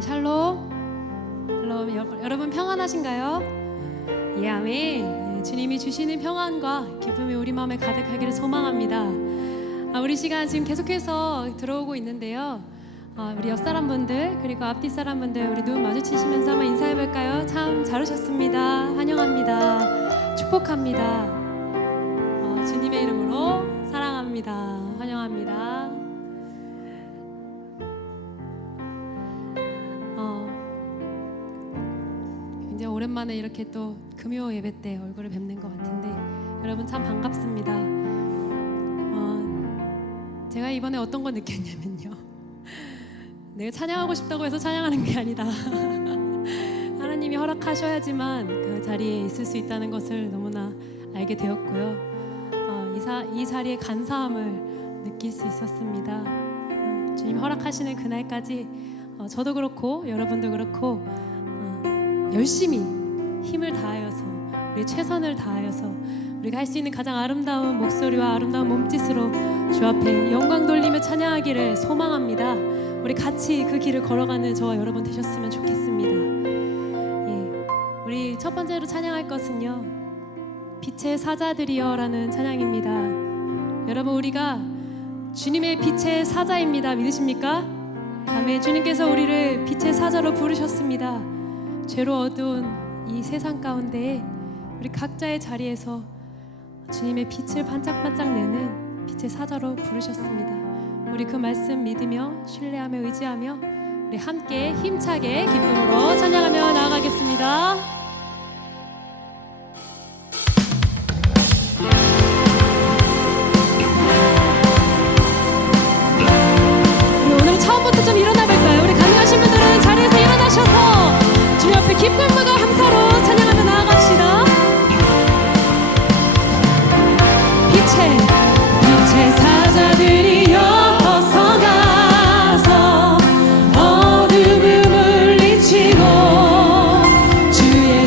샬롬. 여러분 평안하신가요? 예, 아멘. 주님이 주시는 평안과 기쁨이 우리 마음에 가득하기를 소망합니다. 우리 시간 지금 계속해서 들어오고 있는데요. 우리 옆 사람분들 그리고 앞뒤 사람분들 우리 눈 마주치시면서 한번 인사해 볼까요? 참 잘 오셨습니다. 환영합니다. 축복합니다. 주님의 이름으로 사랑합니다. 환영합니다. 굉장히 오랜만에 이렇게 또 금요 예배 때 얼굴을 뵙는 것 같은데 여러분 참 반갑습니다. 제가 이번에 어떤 거 느꼈냐면요. 내가 찬양하고 싶다고 해서 찬양하는 게 아니다. 하나님이 허락하셔야지만 그 자리에 있을 수 있다는 것을 너무나 알게 되었고요. 이 자리에 감사함을 느낄 수 있었습니다. 주님 허락하시는 그날까지 저도 그렇고 여러분도 그렇고 열심히 힘을 다하여서 우리 최선을 다하여서 우리가 할 수 있는 가장 아름다운 목소리와 아름다운 몸짓으로 주 앞에 영광 돌리며 찬양하기를 소망합니다. 우리 같이 그 길을 걸어가는 저와 여러분 되셨으면 좋겠습니다. 예, 우리 첫 번째로 찬양할 것은요, 빛의 사자들이여 라는 찬양입니다. 여러분, 우리가 주님의 빛의 사자입니다. 믿으십니까? 아멘. 주님께서 우리를 빛의 사자로 부르셨습니다. 죄로 어두운 이 세상 가운데에 우리 각자의 자리에서 주님의 빛을 반짝반짝 내는 빛의 사자로 부르셨습니다. 우리 그 말씀 믿으며 신뢰하며 의지하며 우리 함께 힘차게 기쁨으로 찬양하며 나아가겠습니다. 우리 오늘 처음부터 좀 일어나 볼까요? 우리 가능하신 분들은 자리에서 일어나셔서 주님 앞에 기쁨과 감사로 찬양하며 나아갑시다. 빛의 사자들이여 어서 가서 어둠을 물리치고 주의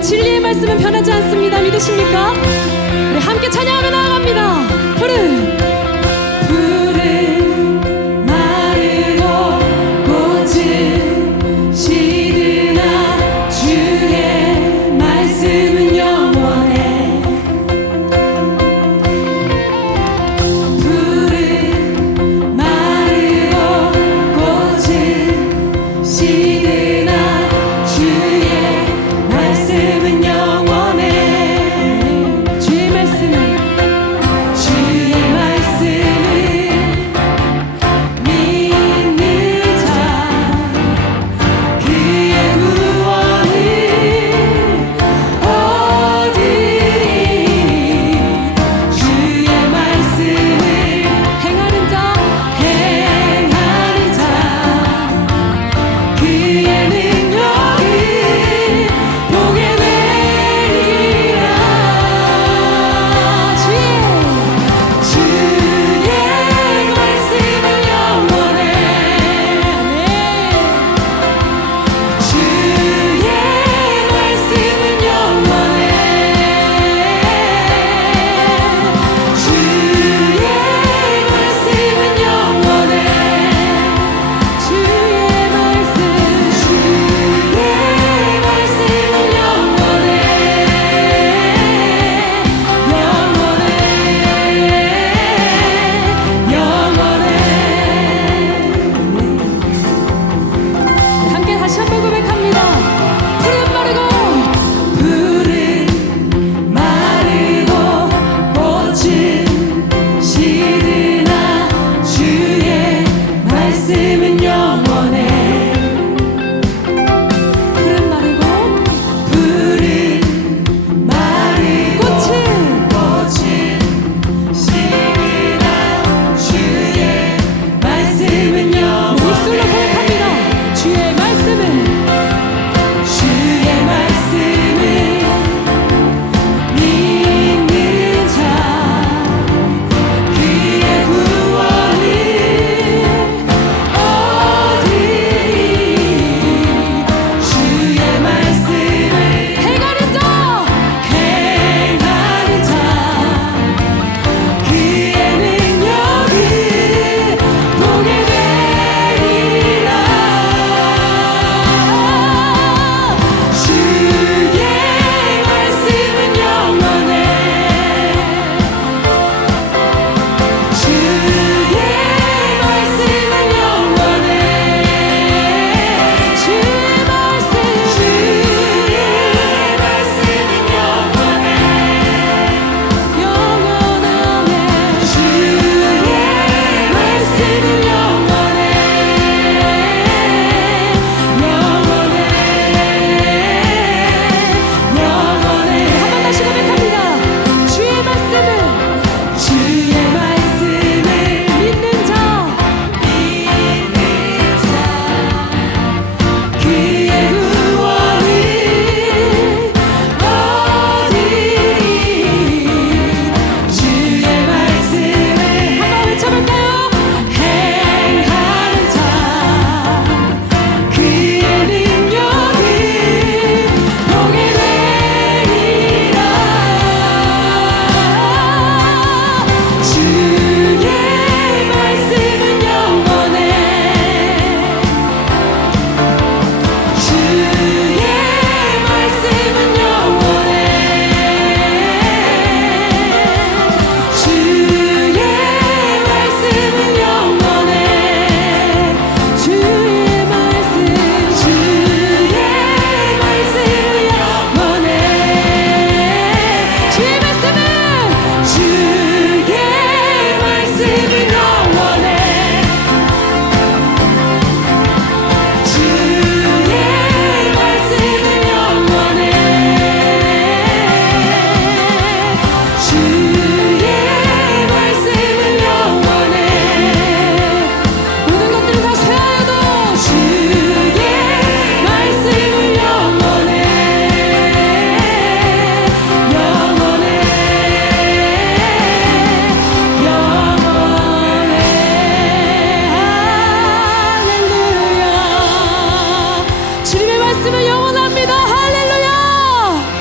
그 진리의 말씀은 변하지 않습니다. 믿으십니까? 우리 함께 찬양하며 나아갑니다. 푸른 마르고 꽃은 시드나 주의 말씀은 영원해. 푸른 마르고 꽃은 시드나 주의 말씀은 영원해. 주의 말씀은 말씀은 영원합니다. 할렐루야.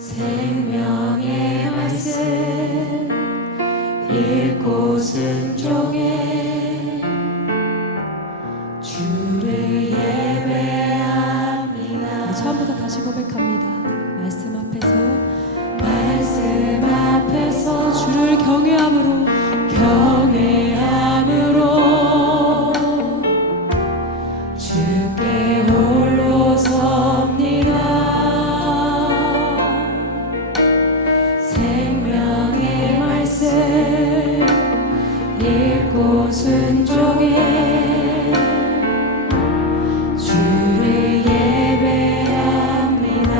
생명의 말씀 읽고 순종해 주를 예배합니다. 처음부터 다시 고백합니다. 말씀 앞에서 주를 경외함으로 주께 홀로 섭니다. 생명의 말씀 읽고 순종해 주를 예배합니다.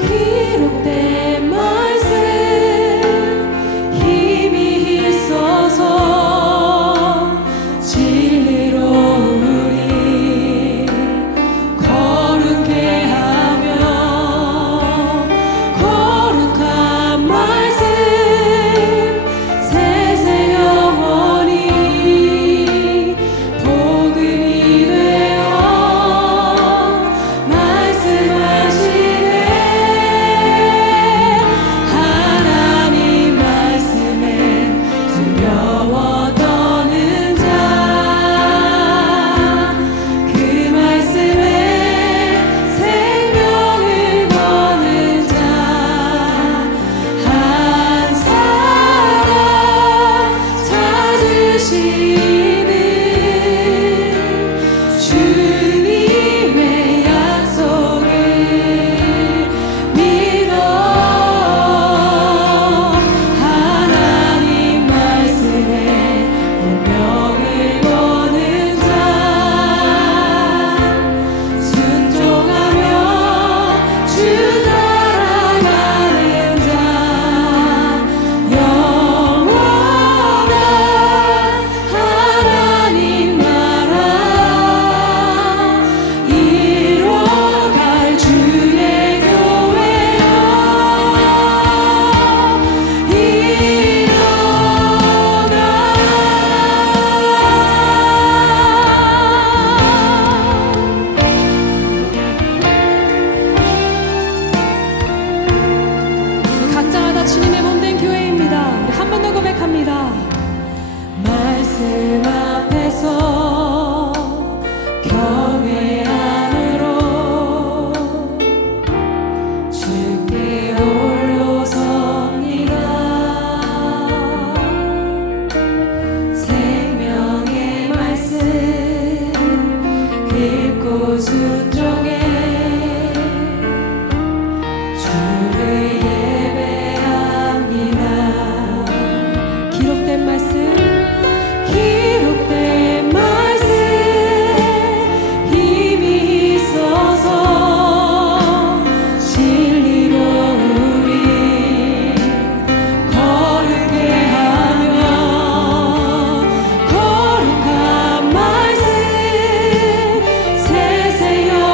기록된 말씀 힘이 있어서 진리로 우리 거룩해 하며 거룩한 말씀 세세 영원히 복음이 되어 말씀하시네. 하나님 말씀에 두려워 떠는 자, 그 말씀에 생명을 거는 자, 한 사람 찾으시는 주님의 약속을 믿어. 하나님 말씀에 운명을 거는 자, 순종하며 주 따라가는 자, 영원한 하나님 나라 이뤄갈 주의 교회여 각자가 다 주님의 몸된 교회입니다. 우리 한 번 더 고백합니다. 말씀 앞에서 경외함으로 주께 홀로 섭니다. 생명의 말씀 읽고 순종해 주를 예배합니다. 기록된 말씀 힘이 있어서 진리로 우리 거룩해 하며 거룩한 말씀 세세 영원히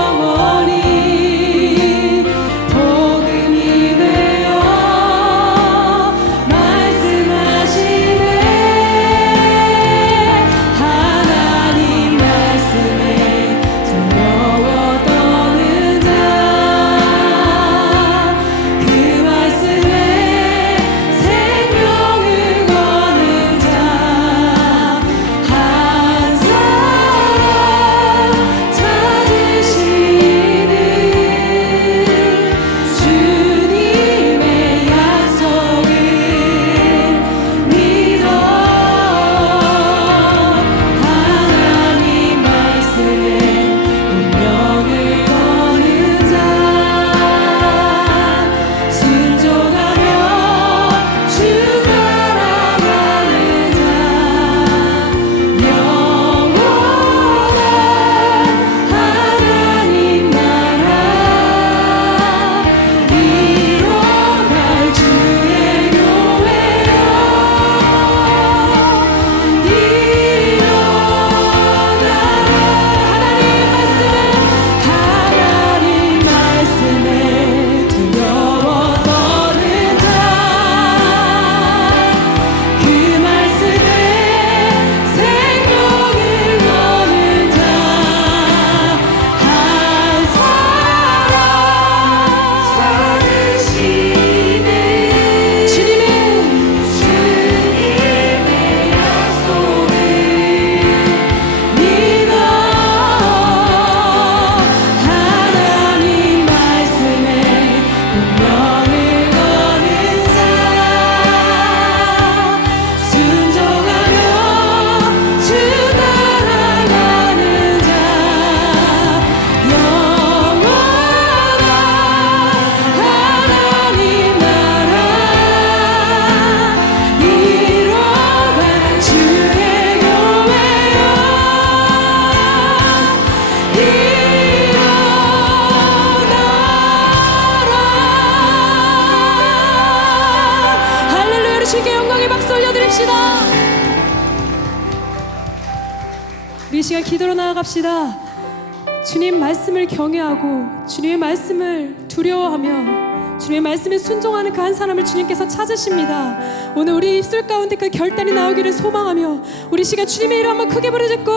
시간 기도로 나아갑시다. 주님 말씀을 경외하고 주님의 말씀을 두려워하며 주님의 말씀에 순종하는 그 한 사람을 주님께서 찾으십니다. 오늘 우리 입술 가운데 그 결단이 나오기를 소망하며 우리 시간 주님의 이름 한번 크게 부르짖고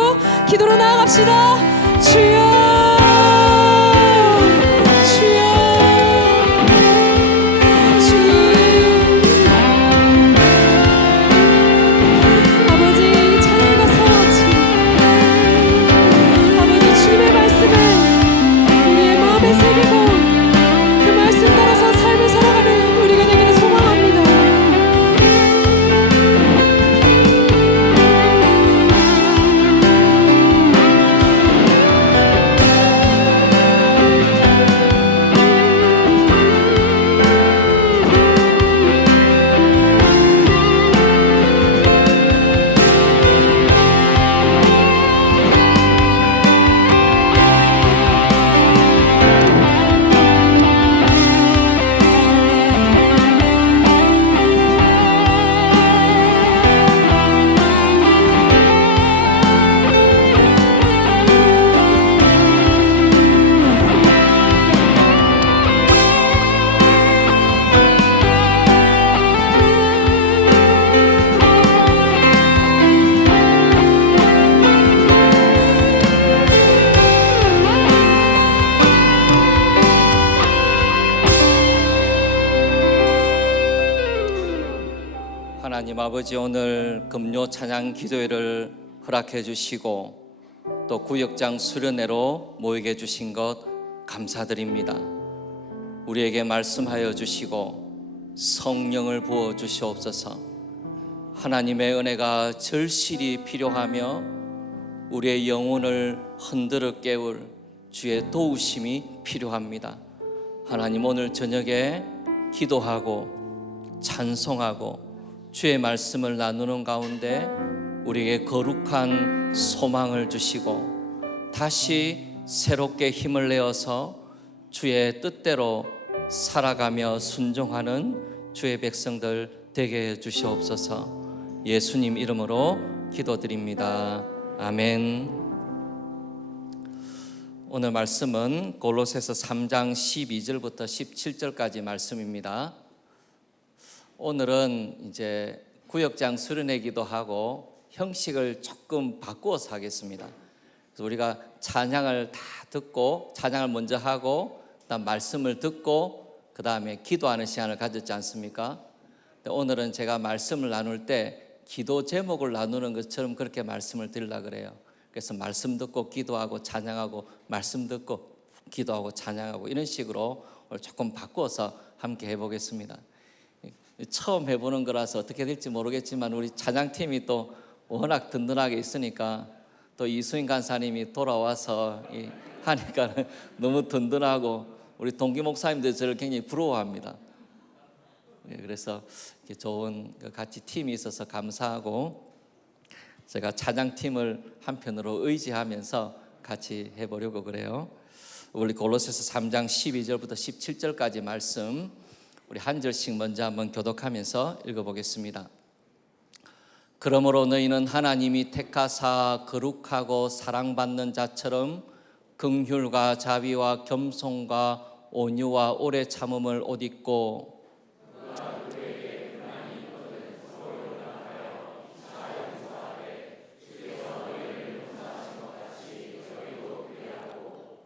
기도로 나아갑시다. 주여 하나님 아버지, 오늘 금요 찬양 기도회를 허락해 주시고 또 구역장 수련회로 모이게 해 주신 것 감사드립니다. 우리에게 말씀하여 주시고 성령을 부어 주시옵소서. 하나님의 은혜가 절실히 필요하며 우리의 영혼을 흔들어 깨울 주의 도우심이 필요합니다. 하나님, 오늘 저녁에 기도하고 찬송하고 주의 말씀을 나누는 가운데 우리에게 거룩한 소망을 주시고 다시 새롭게 힘을 내어서 주의 뜻대로 살아가며 순종하는 주의 백성들 되게 해 주시옵소서. 예수님 이름으로 기도드립니다. 아멘. 오늘 말씀은 골로새서 3장 12절부터 17절까지 말씀입니다. 오늘은 이제 구역장 수련회기도 하고 형식을 조금 바꾸어서 하겠습니다. 그래서 우리가 찬양을 다 듣고, 찬양을 먼저 하고 그다음 말씀을 듣고 그 다음에 기도하는 시간을 가졌지 않습니까? 오늘은 제가 말씀을 나눌 때 기도 제목을 나누는 것처럼 그렇게 말씀을 드리려고 그래요. 그래서 말씀 듣고 기도하고 찬양하고, 말씀 듣고 기도하고 찬양하고, 이런 식으로 오늘 조금 바꾸어서 함께 해보겠습니다. 처음 해보는 거라서 어떻게 될지 모르겠지만 우리 찬양팀이 또 워낙 든든하게 있으니까, 또 이수인 간사님이 돌아와서 하니까 너무 든든하고 우리 동기 목사님들 저를 굉장히 부러워합니다. 그래서 이렇게 좋은 같이 팀이 있어서 감사하고, 제가 찬양팀을 한편으로 의지하면서 같이 해보려고 그래요. 우리 골로새서 3장 12절부터 17절까지 말씀 우리 한 절씩 먼저 한번 교독하면서 읽어보겠습니다. 그러므로 너희는 하나님이 택하사 거룩하고 사랑받는 자처럼 긍휼과 자비와 겸손과 온유와 오래 참음을 옷 입고,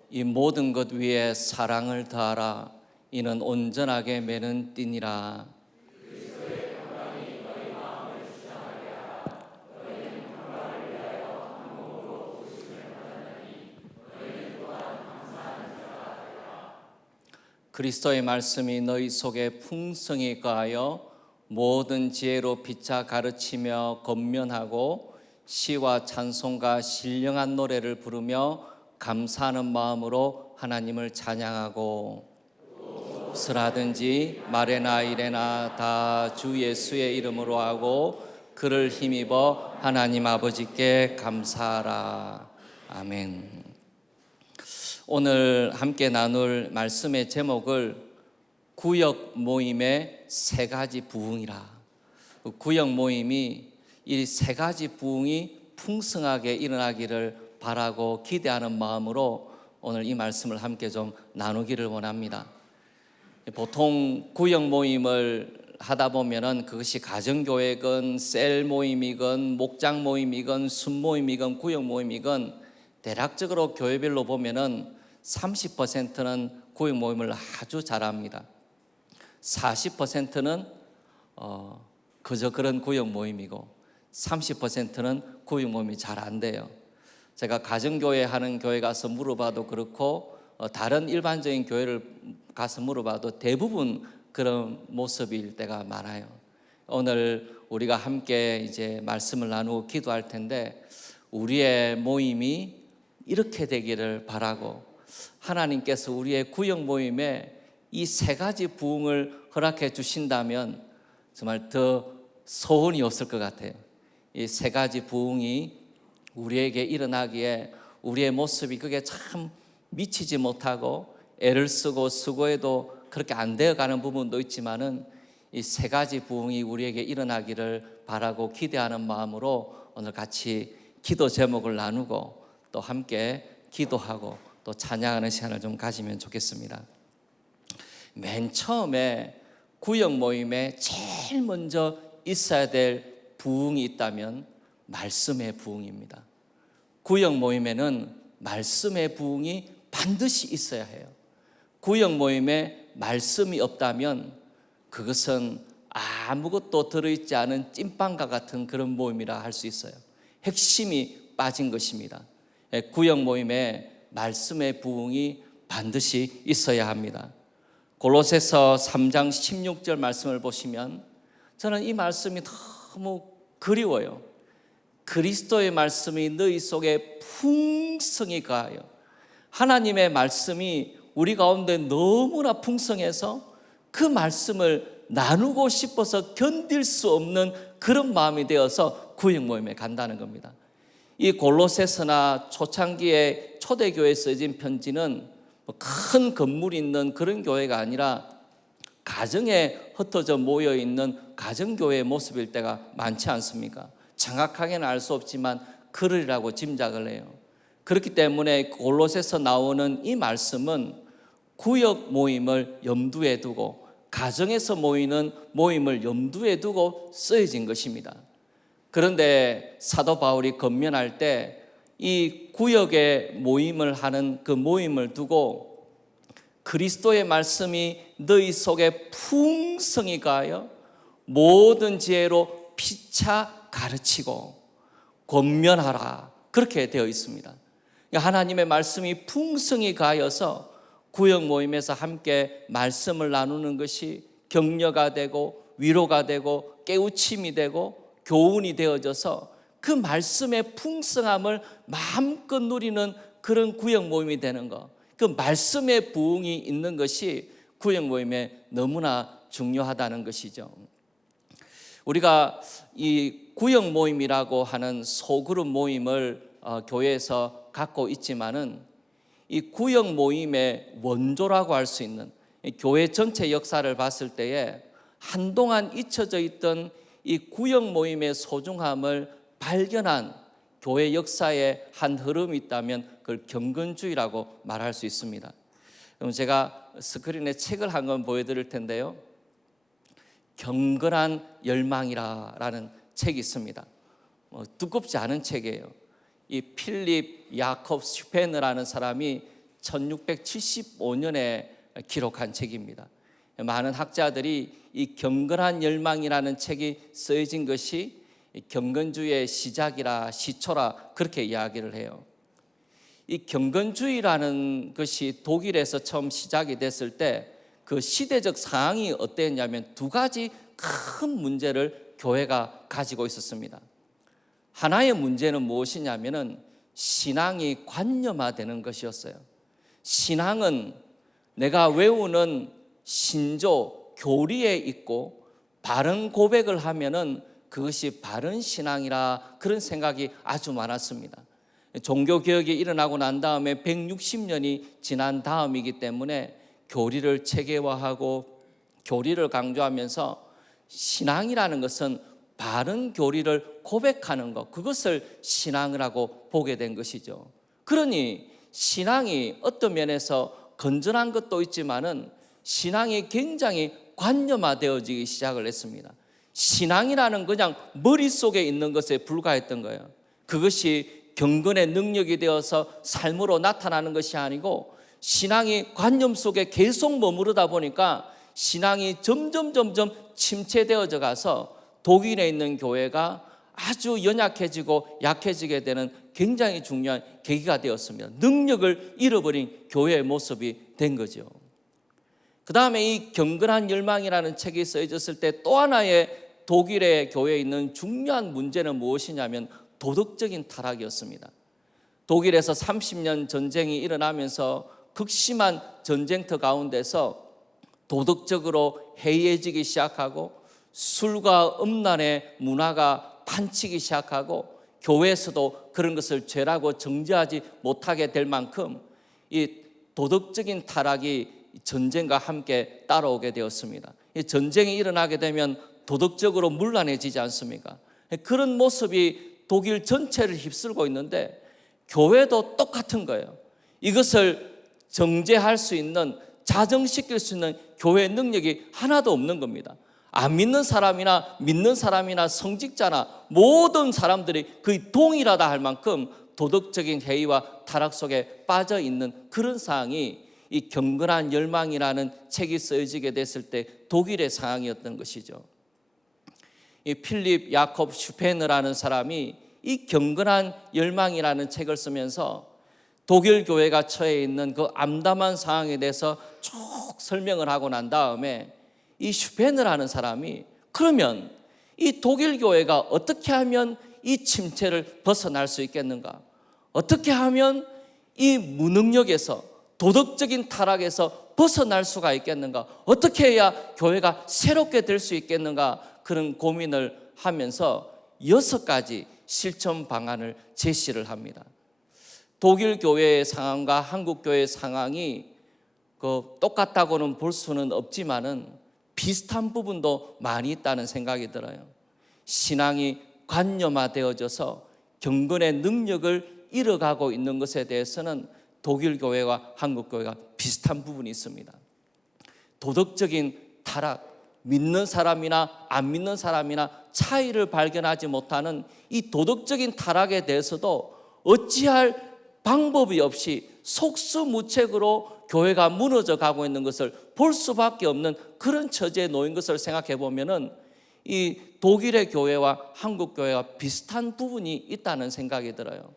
이 모든 것 위에 사랑을 더하라. 이는 온전하게 매는 띠니라. 그리스도의 말씀이 너희 속에 풍성히 거하여 모든 지혜로 피차 가르치며 권면하고 시와 찬송과 신령한 노래를 부르며 감사하는 마음으로 하나님을 찬양하고, 무엇을 말에나 일에나 다 주 예수의 이름으로 하고 그를 힘입어 하나님 아버지께 감사하라. 아멘. 오늘 함께 나눌 말씀의 제목을 구역 모임의 세 가지 부흥이라. 구역 모임이 이 세 가지 부흥이 풍성하게 일어나기를 바라고 기대하는 마음으로 오늘 이 말씀을 함께 좀 나누기를 원합니다. 보통 구역 모임을 하다 보면은 그것이 가정교회건 셀 모임이건 목장 모임이건 순모임이건 구역 모임이건 대략적으로 교회별로 보면은 30%는 구역 모임을 아주 잘합니다. 40%는 그저 그런 구역 모임이고 30%는 구역 모임이 잘 안 돼요. 제가 가정교회 하는 교회 가서 물어봐도 그렇고 다른 일반적인 교회를 가서 물어봐도 대부분 그런 모습일 때가 많아요. 오늘 우리가 함께 이제 말씀을 나누고 기도할 텐데 우리의 모임이 이렇게 되기를 바라고 하나님께서 우리의 구역 모임에 이 세 가지 부흥을 허락해 주신다면 정말 더 소원이 없을 것 같아요. 이 세 가지 부흥이 우리에게 일어나기에 우리의 모습이 그게 참 미치지 못하고 애를 쓰고 수고해도 그렇게 안 되어가는 부분도 있지만은 이 세 가지 부흥이 우리에게 일어나기를 바라고 기대하는 마음으로 오늘 같이 기도 제목을 나누고 또 함께 기도하고 또 찬양하는 시간을 좀 가지면 좋겠습니다. 맨 처음에 구역 모임에 제일 먼저 있어야 될 부흥이 있다면 말씀의 부흥입니다. 구역 모임에는 말씀의 부흥이 반드시 있어야 해요. 구역 모임에 말씀이 없다면 그것은 아무것도 들어있지 않은 찐빵과 같은 그런 모임이라 할 수 있어요. 핵심이 빠진 것입니다. 구역 모임에 말씀의 부흥이 반드시 있어야 합니다. 골로새서 3장 16절 말씀을 보시면 저는 이 말씀이 너무 그리워요. 그리스도의 말씀이 너희 속에 풍성히 가하여, 하나님의 말씀이 우리 가운데 너무나 풍성해서 그 말씀을 나누고 싶어서 견딜 수 없는 그런 마음이 되어서 구역 모임에 간다는 겁니다. 이 골로새서나 초창기에 초대교회에 써진 편지는 큰 건물이 있는 그런 교회가 아니라 가정에 흩어져 모여있는 가정교회의 모습일 때가 많지 않습니까? 정확하게는 알 수 없지만 그러리라고 짐작을 해요. 그렇기 때문에 골로새서 나오는 이 말씀은 구역 모임을 염두에 두고 가정에서 모이는 모임을 염두에 두고 쓰여진 것입니다. 그런데 사도 바울이 권면할 때 이 구역에 모임을 하는 그 모임을 두고 그리스도의 말씀이 너희 속에 풍성히 가하여 모든 지혜로 피차 가르치고 권면하라, 그렇게 되어 있습니다. 하나님의 말씀이 풍성히 가하여서 구역 모임에서 함께 말씀을 나누는 것이 격려가 되고 위로가 되고 깨우침이 되고 교훈이 되어져서 그 말씀의 풍성함을 마음껏 누리는 그런 구역 모임이 되는 것, 그 말씀의 부흥이 있는 것이 구역 모임에 너무나 중요하다는 것이죠. 우리가 이 구역 모임이라고 하는 소그룹 모임을 교회에서 갖고 있지만은 이 구역 모임의 원조라고 할 수 있는 교회 전체 역사를 봤을 때에 한동안 잊혀져 있던 이 구역 모임의 소중함을 발견한 교회 역사의 한 흐름이 있다면 그걸 경건주의라고 말할 수 있습니다. 그럼 제가 스크린에 책을 한 권 보여드릴 텐데요. 경건한 열망이라는 책이 있습니다. 두껍지 않은 책이에요. 이 필립 야콥 슈페너라는 사람이 1675년에 기록한 책입니다. 많은 학자들이 이 경건한 열망이라는 책이 쓰여진 것이 경건주의의 시작이라 시초라 그렇게 이야기를 해요. 이 경건주의라는 것이 독일에서 처음 시작이 됐을 때 그 시대적 상황이 어땠냐면 두 가지 큰 문제를 교회가 가지고 있었습니다. 하나의 문제는 무엇이냐면은 신앙이 관념화되는 것이었어요. 신앙은 내가 외우는 신조, 교리에 있고 바른 고백을 하면은 그것이 바른 신앙이라 그런 생각이 아주 많았습니다. 종교개혁이 일어나고 난 다음에 160년이 지난 다음이기 때문에 교리를 체계화하고 교리를 강조하면서 신앙이라는 것은 바른 교리를 고백하는 것, 그것을 신앙이라고 보게 된 것이죠. 그러니 신앙이 어떤 면에서 건전한 것도 있지만은 신앙이 굉장히 관념화되어지기 시작을 했습니다. 신앙이라는 그냥 머릿속에 있는 것에 불과했던 거예요. 그것이 경건의 능력이 되어서 삶으로 나타나는 것이 아니고 신앙이 관념 속에 계속 머무르다 보니까 신앙이 점점 침체되어져 가서 독일에 있는 교회가 아주 연약해지고 약해지게 되는 굉장히 중요한 계기가 되었습니다. 능력을 잃어버린 교회의 모습이 된 거죠. 그 다음에 이 경건한 열망이라는 책이 써졌을 때 또 하나의 독일의 교회에 있는 중요한 문제는 무엇이냐면 도덕적인 타락이었습니다. 독일에서 30년 전쟁이 일어나면서 극심한 전쟁터 가운데서 도덕적으로 해이해지기 시작하고 술과 음란의 문화가 판치기 시작하고 교회에서도 그런 것을 죄라고 정죄하지 못하게 될 만큼 이 도덕적인 타락이 전쟁과 함께 따라오게 되었습니다. 이 전쟁이 일어나게 되면 도덕적으로 문란해지지 않습니까? 그런 모습이 독일 전체를 휩쓸고 있는데 교회도 똑같은 거예요. 이것을 정죄할 수 있는, 자정시킬 수 있는 교회의 능력이 하나도 없는 겁니다. 안 믿는 사람이나 믿는 사람이나 성직자나 모든 사람들이 거의 동일하다 할 만큼 도덕적인 해이와 타락 속에 빠져 있는 그런 상황이 이 경건한 열망이라는 책이 쓰여지게 됐을 때 독일의 상황이었던 것이죠. 이 필립 야콥 슈페너라는 사람이 이 경건한 열망이라는 책을 쓰면서 독일 교회가 처해 있는 그 암담한 상황에 대해서 쭉 설명을 하고 난 다음에 이 슈페너라는 사람이 그러면 이 독일 교회가 어떻게 하면 이 침체를 벗어날 수 있겠는가? 어떻게 하면 이 무능력에서, 도덕적인 타락에서 벗어날 수가 있겠는가? 어떻게 해야 교회가 새롭게 될 수 있겠는가? 그런 고민을 하면서 6가지 실천 방안을 제시를 합니다. 독일 교회의 상황과 한국 교회의 상황이 똑같다고는 볼 수는 없지만은 비슷한 부분도 많이 있다는 생각이 들어요. 신앙이 관념화되어져서 경건의 능력을 잃어가고 있는 것에 대해서는 독일 교회와 한국 교회가 비슷한 부분이 있습니다. 도덕적인 타락, 믿는 사람이나 안 믿는 사람이나 차이를 발견하지 못하는 이 도덕적인 타락에 대해서도 어찌할 방법이 없이 속수무책으로 교회가 무너져 가고 있는 것을 볼 수밖에 없는 그런 처지에 놓인 것을 생각해 보면은 이 독일의 교회와 한국 교회가 비슷한 부분이 있다는 생각이 들어요.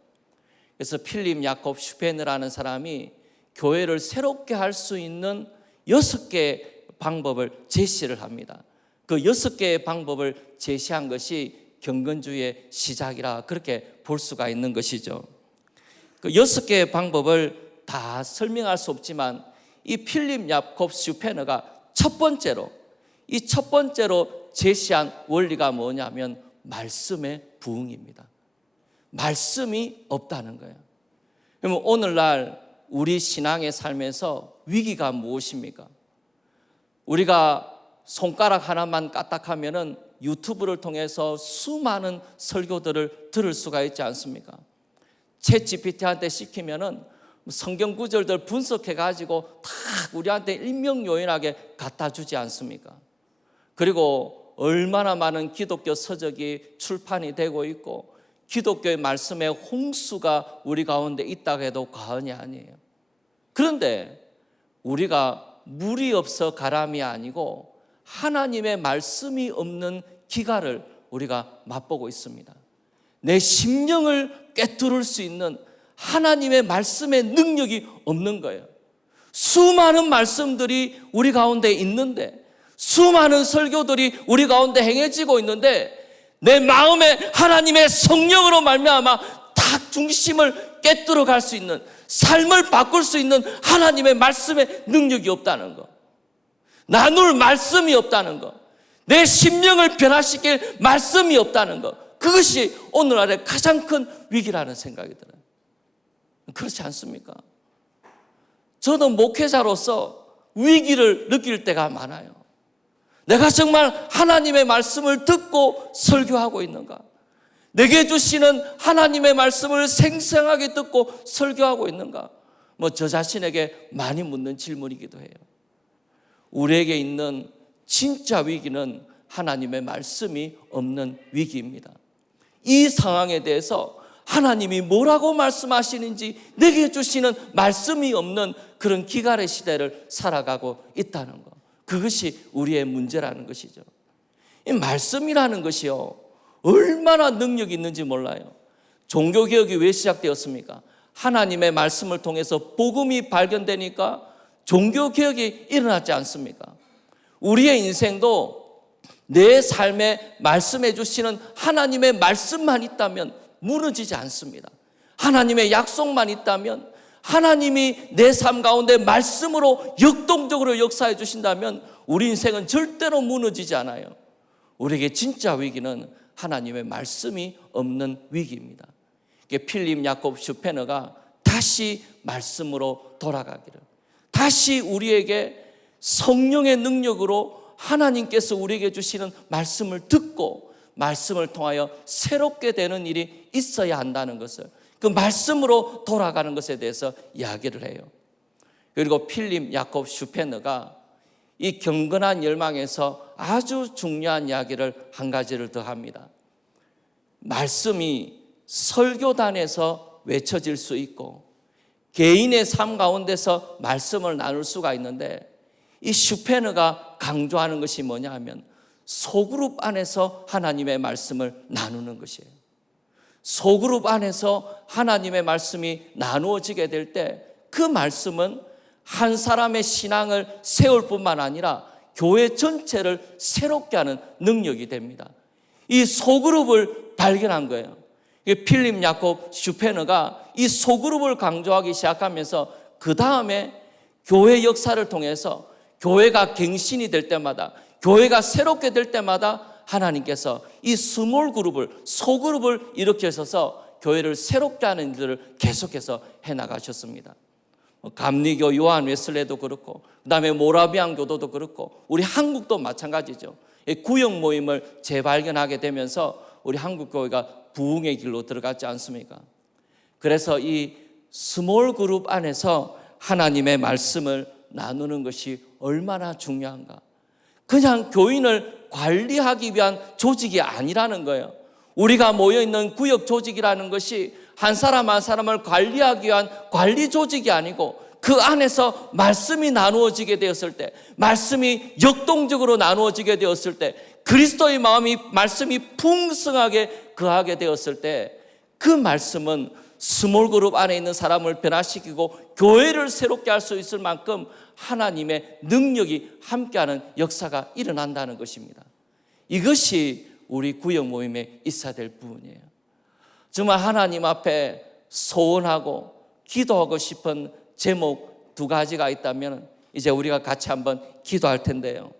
그래서 필립 야콥 슈페너라는 사람이 교회를 새롭게 할 수 있는 6개의 방법을 제시를 합니다. 그 6개의 방법을 제시한 것이 경건주의의 시작이라 그렇게 볼 수가 있는 것이죠. 그 6개의 방법을 다 설명할 수 없지만 이 필립 야콥 슈페너가 첫 번째로 제시한 원리가 뭐냐면 말씀의 부흥입니다. 말씀이 없다는 거예요. 그러면 오늘날 우리 신앙의 삶에서 위기가 무엇입니까? 우리가 손가락 하나만 까딱하면은 유튜브를 통해서 수많은 설교들을 들을 수가 있지 않습니까? 챗 GPT한테 시키면은 성경 구절들 분석해 가지고 다 우리한테 일명요연하게 갖다 주지 않습니까? 그리고 얼마나 많은 기독교 서적이 출판이 되고 있고 기독교의 말씀의 홍수가 우리 가운데 있다고 해도 과언이 아니에요. 그런데 우리가 물이 없어 가람이 아니고 하나님의 말씀이 없는 기갈을 우리가 맛보고 있습니다. 내 심령을 꿰뚫을 수 있는 하나님의 말씀의 능력이 없는 거예요. 수많은 말씀들이 우리 가운데 있는데, 수많은 설교들이 우리 가운데 행해지고 있는데 내 마음에 하나님의 성령으로 말미암아 딱 중심을 꿰뚫어 갈 수 있는, 삶을 바꿀 수 있는 하나님의 말씀의 능력이 없다는 거, 나눌 말씀이 없다는 거, 내 심령을 변화시킬 말씀이 없다는 거, 그것이 오늘날의 가장 큰 위기라는 생각이 들어요. 그렇지 않습니까? 저도 목회자로서 위기를 느낄 때가 많아요. 내가 정말 하나님의 말씀을 듣고 설교하고 있는가? 내게 주시는 하나님의 말씀을 생생하게 듣고 설교하고 있는가? 저 자신에게 많이 묻는 질문이기도 해요. 우리에게 있는 진짜 위기는 하나님의 말씀이 없는 위기입니다. 이 상황에 대해서 하나님이 뭐라고 말씀하시는지 내게 주시는 말씀이 없는 그런 기갈의 시대를 살아가고 있다는 것, 그것이 우리의 문제라는 것이죠. 이 말씀이라는 것이요, 얼마나 능력이 있는지 몰라요. 종교개혁이 왜 시작되었습니까? 하나님의 말씀을 통해서 복음이 발견되니까 종교개혁이 일어났지 않습니까? 우리의 인생도 내 삶에 말씀해 주시는 하나님의 말씀만 있다면 무너지지 않습니다. 하나님의 약속만 있다면, 하나님이 내 삶 가운데 말씀으로 역동적으로 역사해 주신다면 우리 인생은 절대로 무너지지 않아요. 우리에게 진짜 위기는 하나님의 말씀이 없는 위기입니다. 필립 야콥 슈페너가 다시 말씀으로 돌아가기를, 다시 우리에게 성령의 능력으로 하나님께서 우리에게 주시는 말씀을 듣고 말씀을 통하여 새롭게 되는 일이 있어야 한다는 것을, 그 말씀으로 돌아가는 것에 대해서 이야기를 해요. 그리고 필립 야콥 슈페너가 이 경건한 열망에서 아주 중요한 이야기를 한 가지를 더 합니다. 말씀이 설교단에서 외쳐질 수 있고 개인의 삶 가운데서 말씀을 나눌 수가 있는데, 이 슈페너가 강조하는 것이 뭐냐 하면 소그룹 안에서 하나님의 말씀을 나누는 것이에요. 소그룹 안에서 하나님의 말씀이 나누어지게 될 때 그 말씀은 한 사람의 신앙을 세울 뿐만 아니라 교회 전체를 새롭게 하는 능력이 됩니다. 이 소그룹을 발견한 거예요. 필립 야콥 슈페너가 이 소그룹을 강조하기 시작하면서 그 다음에 교회 역사를 통해서 교회가 갱신이 될 때마다, 교회가 새롭게 될 때마다 하나님께서 이 스몰 그룹을, 소그룹을 일으켜서 교회를 새롭게 하는 일들을 계속해서 해나가셨습니다. 감리교 요한 웨슬레도 그렇고, 그 다음에 모라비안 교도도 그렇고, 우리 한국도 마찬가지죠. 구역 모임을 재발견하게 되면서 우리 한국 교회가 부흥의 길로 들어갔지 않습니까? 그래서 이 스몰 그룹 안에서 하나님의 말씀을 나누는 것이 얼마나 중요한가. 그냥 교인을 관리하기 위한 조직이 아니라는 거예요. 우리가 모여있는 구역 조직이라는 것이 한 사람 한 사람을 관리하기 위한 관리 조직이 아니고, 그 안에서 말씀이 나누어지게 되었을 때, 말씀이 역동적으로 나누어지게 되었을 때, 그리스도의 말씀이 풍성하게 거하게 되었을 때, 그 말씀은 스몰 그룹 안에 있는 사람을 변화시키고 교회를 새롭게 할 수 있을 만큼 하나님의 능력이 함께하는 역사가 일어난다는 것입니다. 이것이 우리 구역 모임에 있어야 될 부분이에요. 정말 하나님 앞에 소원하고 기도하고 싶은 제목 2가지가 있다면 이제 우리가 같이 한번 기도할 텐데요.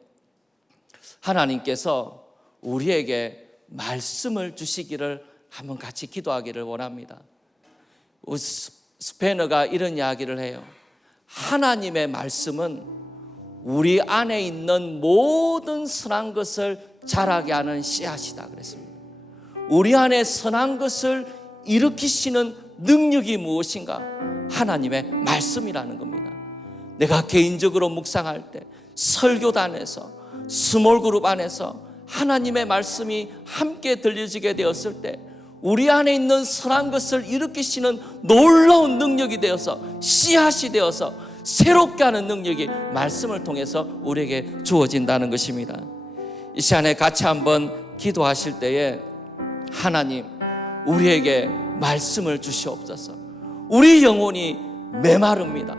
하나님께서 우리에게 말씀을 주시기를 한번 같이 기도하기를 원합니다. 스페너가 이런 이야기를 해요. 하나님의 말씀은 우리 안에 있는 모든 선한 것을 자라게 하는 씨앗이다 그랬습니다. 우리 안에 선한 것을 일으키시는 능력이 무엇인가? 하나님의 말씀이라는 겁니다. 내가 개인적으로 묵상할 때, 설교단에서, 스몰 그룹 안에서 하나님의 말씀이 함께 들려지게 되었을 때 우리 안에 있는 선한 것을 일으키시는 놀라운 능력이 되어서, 씨앗이 되어서 새롭게 하는 능력이 말씀을 통해서 우리에게 주어진다는 것입니다. 이 시간에 같이 한번 기도하실 때에 하나님, 우리에게 말씀을 주시옵소서. 우리 영혼이 메마릅니다.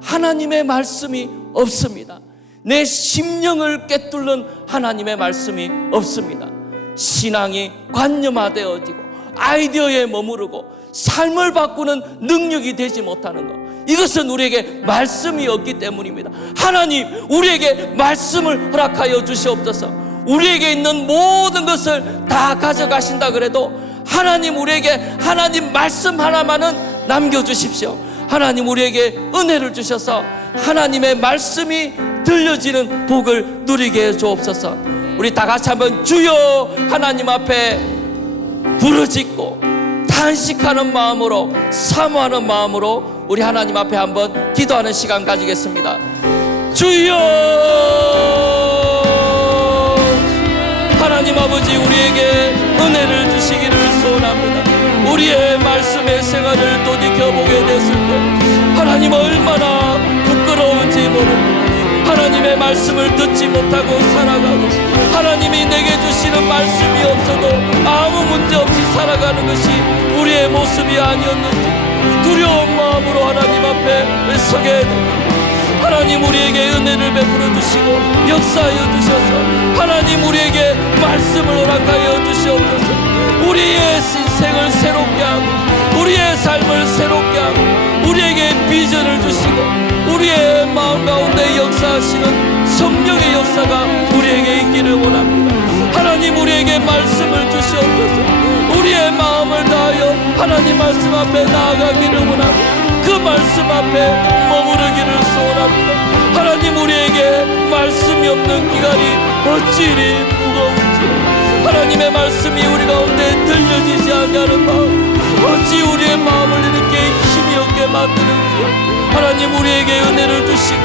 하나님의 말씀이 없습니다. 내 심령을 꿰뚫는 하나님의 말씀이 없습니다. 신앙이 관념화되어지고 아이디어에 머무르고 삶을 바꾸는 능력이 되지 못하는 것, 이것은 우리에게 말씀이 없기 때문입니다. 하나님, 우리에게 말씀을 허락하여 주시옵소서. 우리에게 있는 모든 것을 다 가져가신다 그래도 하나님, 우리에게 하나님 말씀 하나만은 남겨주십시오. 하나님, 우리에게 은혜를 주셔서 하나님의 말씀이 들려지는 복을 누리게 해 주옵소서. 우리 다 같이 한번 주여 하나님 앞에 부르짖고 탄식하는 마음으로, 사모하는 마음으로 우리 하나님 앞에 한번 기도하는 시간 가지겠습니다. 주여, 하나님 아버지, 우리에게 은혜를 주시기를 소원합니다. 우리의 말씀의 생활을 돌이켜보게 됐을 때 하나님 얼마나 부끄러운지 모릅니다. 하나님의 말씀을 듣지 못하고 살아가고, 하나님이 내게 주시는 말씀이 없어도 아무 문제 없이 살아가는 것이 우리의 모습이 아니었는지 두려운 마음으로 하나님 앞에 서게 됩니다. 하나님 우리에게 은혜를 베풀어 주시고 역사하여 주셔서 하나님 우리에게 말씀을 허락하여 주시옵소서. 우리의 인생을 새롭게 하고 우리의 삶을 새롭게 하고 우리에게 비전을 주시고 우리의 마음 가운데 역사하시는 성령의 역사가 우리에게 있기를 원합니다. 하나님 우리에게 말씀을 주시옵소서. 우리의 마음을 다하여 하나님 말씀 앞에 나아가기를 원하고 그 말씀 앞에 머무르기를 소원합니다. 하나님 우리에게 말씀이 없는 기간이 어찌 이리 무거운지, 하나님의 말씀이 우리 가운데 들려지지 않냐는 마음, 어찌 우리의 마음을 이렇게 힘이 없게 만드는지, 하나님 우리에게 은혜를 주시고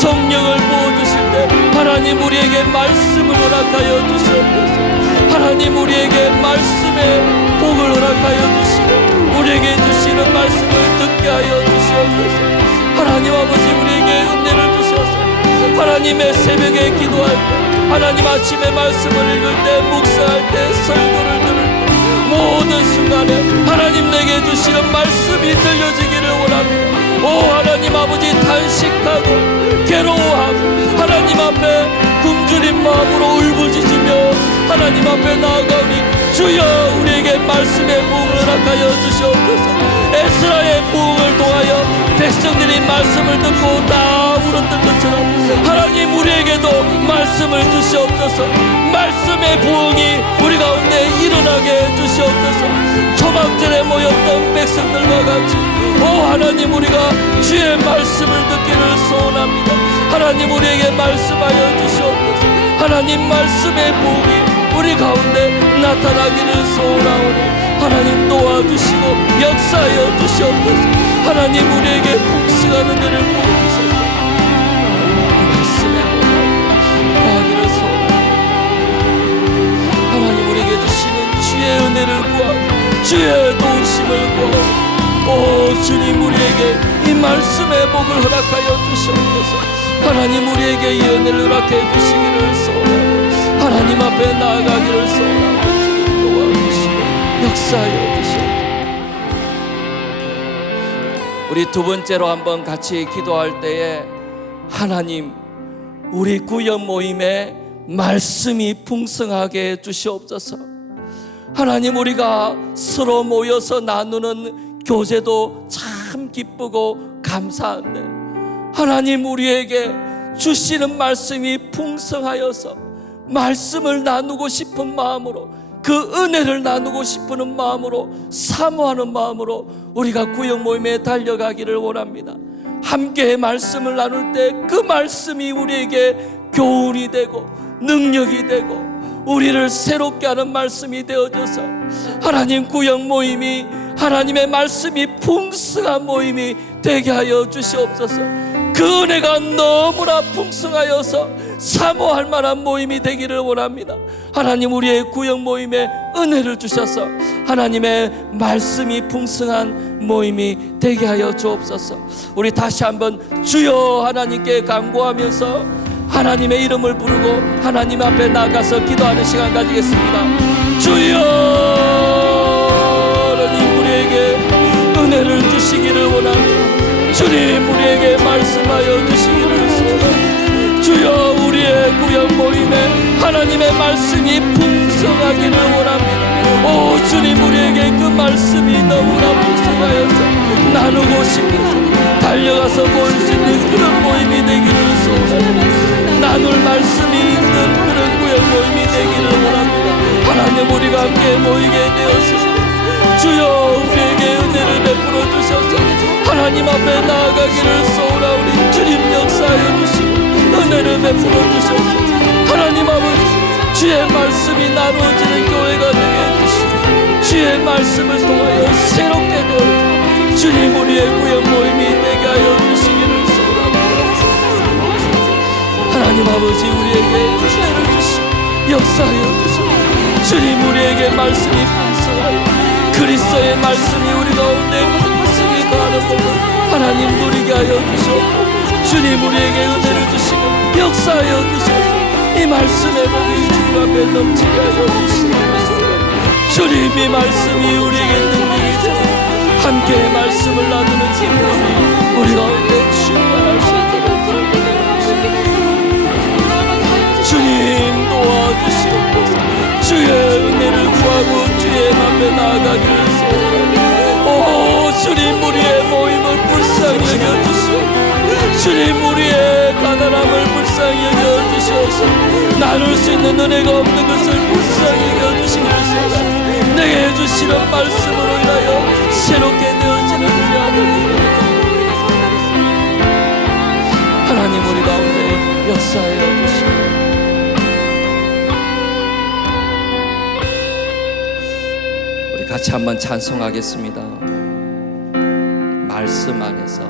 성령을 부어주실 때 하나님 우리에게 말씀을 허락하여 주시옵소서. 하나님 우리에게 말씀의 복을 허락하여 주시고 우리에게 주시는 말씀을 듣게 하여 주시옵소서. 하나님 아버지 우리에게 은혜를 주셔서 하나님의 새벽에 기도할 때, 하나님 아침에 말씀을 읽을 때, 묵상할 때, 설교를 들을 때 모든 순간에 하나님 내게 주시는 말씀이 들려지기를 원합니다. 오 하나님 아버지, 탄식하고 괴로워하고 하나님 앞에 굶주린 마음으로 울부짖으며 하나님 앞에 나아가오니 주여 우리에게 말씀의 부흥을 허락하여 주시옵소서. 에스라의 부흥을 통하여 백성들이 말씀을 듣고 다 울었던 것처럼 하나님 우리에게도 말씀을 주시옵소서. 말씀의 부흥이 우리 가운데 일어나게 주시옵소서. 초막절에 모였던 백성들과 같이 오 하나님 우리가 주의 말씀을 듣기를 소원합니다. 하나님 우리에게 말씀하여 주시옵소서. 하나님 말씀의 부흥이 우리 가운데 나타나기를 소원하오니 하나님 도와주시고 역사하여 주시옵소서. 하나님 우리에게 풍성한 은혜를 부어주셔서 말씀에 구하기를 소원합니다. 하나님 우리에게 주시는 주의 은혜를 구하고 주의 도우심을 구하고 오 주님 우리에게 이 말씀의 복을 허락하여 주시옵소서. 하나님 우리에게 이 은혜를 허락해 주시기를 소원하고 하나님 앞에 나아가기를 소원하고 주님 도와주시고 역사하여 주시옵소서. 우리 두 번째로 한번 같이 기도할 때에 하나님 우리 구역 모임에 말씀이 풍성하게 해 주시옵소서. 하나님 우리가 서로 모여서 나누는 교제도 참 기쁘고 감사한데 하나님 우리에게 주시는 말씀이 풍성하여서 말씀을 나누고 싶은 마음으로 그 은혜를 나누고 싶은 마음으로 사모하는 마음으로 우리가 구역 모임에 달려가기를 원합니다. 함께 말씀을 나눌 때 그 말씀이 우리에게 교훈이 되고 능력이 되고 우리를 새롭게 하는 말씀이 되어져서 하나님 구역 모임이 하나님의 말씀이 풍성한 모임이 되게 하여 주시옵소서. 그 은혜가 너무나 풍성하여서 사모할 만한 모임이 되기를 원합니다. 하나님 우리의 구역 모임에 은혜를 주셔서 하나님의 말씀이 풍성한 모임이 되게 하여 주옵소서. 우리 다시 한번 주여 하나님께 간구하면서 하나님의 이름을 부르고 하나님 앞에 나가서 기도하는 시간 가지겠습니다. 주여 하나님 우리에게 은혜를 주시기를 원합니다. 주님 우리에게 말씀하여 주시기를 소원합니다. 주여 우리의 구역 모임에 하나님의 말씀이 풍성하기를 원합니다. 오 주님 우리에게 그 말씀이 너무나 풍성하여서 나누고 싶어서 달려가서 볼 수 있는 그런 모임이 되기를 소원합니다. 나눌 말씀이 있는 그런 구역 모임이 되기를 원합니다. 하나님 우리가 함께 모이게 되었습니다. 주여 우리에게 은혜를 베풀어 주셔서 하나님 앞에 나아가기를 소원하오니 주님 역사하여 주시고 은혜를 베풀어 주셔서 하나님 아버지 주의 말씀이 나누어지는 교회가 되게 해주시고 주의 주의 말씀을 통하여 새롭게 되어 주님 우리의 구역 모임이 되게 하여 주시기를 소원합니다. 하나님 아버지 우리에게 은혜를 주시고 역사하여 주시고 주님 우리에게 말씀이 풍성하여 그리스도의 말씀이 우리 가운데 풍성히 가는 법을 하나님 누리게 하여 주시옵고 주님 우리에게 은혜를 주시고 역사하여 주시옵고 이 말씀의 복이 주님 앞에 넘치게 하여 주시옵소서. 주님 이 말씀이 우리에게 능력이 되어 함께 말씀을 나누는 기쁨이 우리 가운데 충만할 수 있도록 주님 도와주시옵소서. 주의 은혜를 구하고 주의 앞에 나아가기를 소원합니다. 오 주님 우리의 모임을 불쌍히 여겨주시옵소서. 주님 우리의 가난함을 불쌍히 여겨주시옵소서. 나눌 수 있는 은혜가 없는 것을 불쌍히 여겨주시기를 소원합니다. 내게 주시는 말씀으로 인하여 새롭게 되어지는 우리 아버지 하나님 우리 가운데 역사하여 주시옵소서. 우리 같이 한번 찬송하겠습니다. 말씀 안에서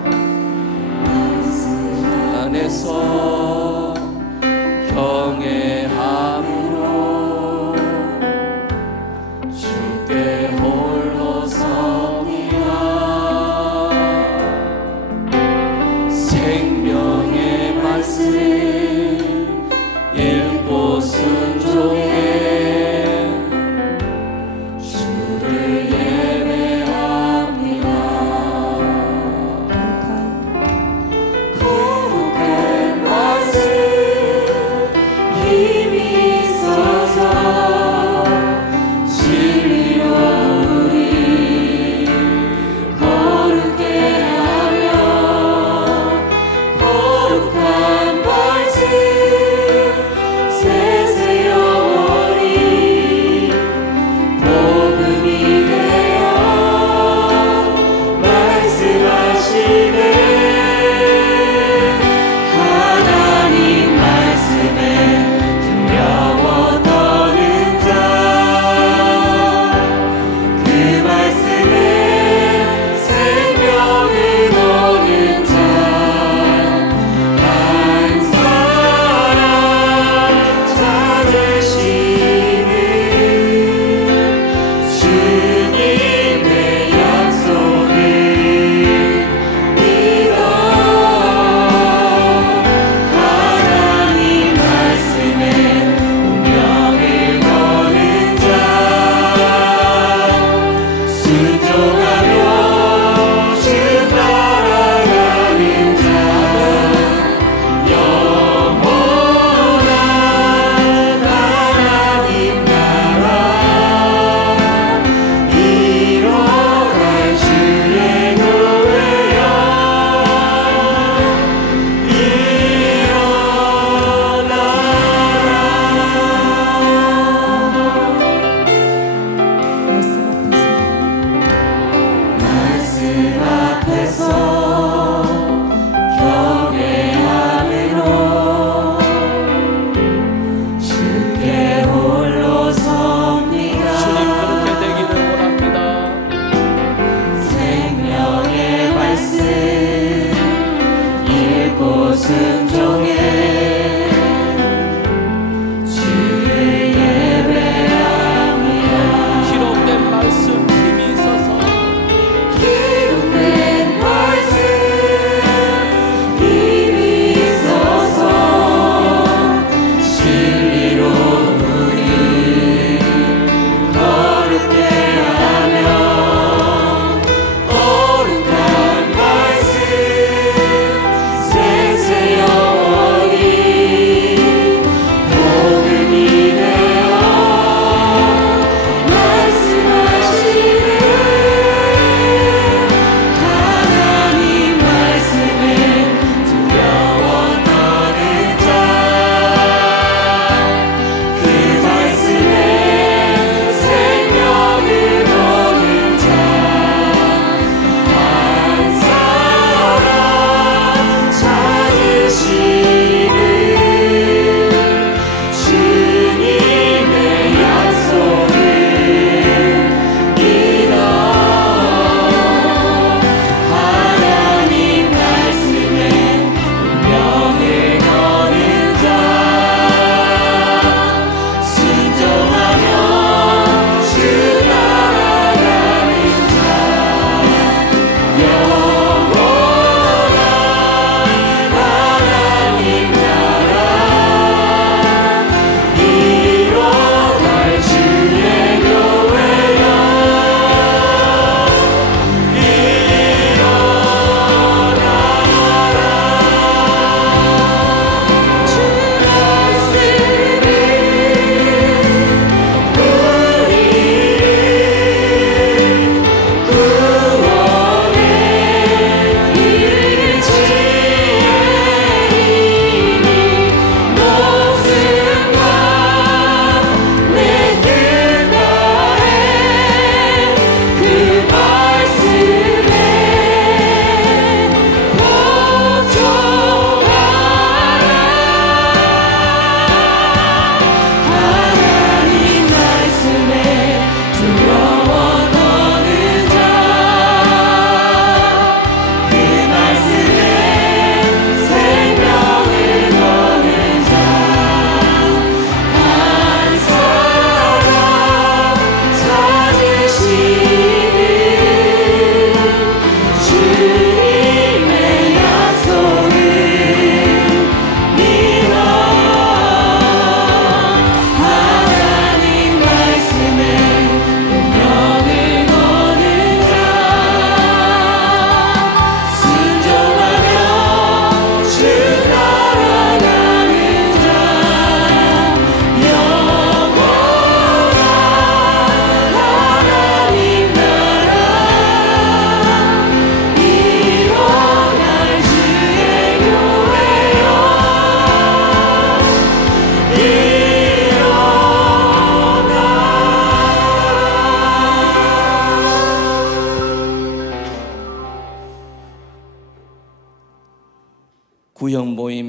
경외함으로 주께 홀로 섭니다. 생명의 말씀 읽고 순종해 주를 예배합니다. 거룩한 말씀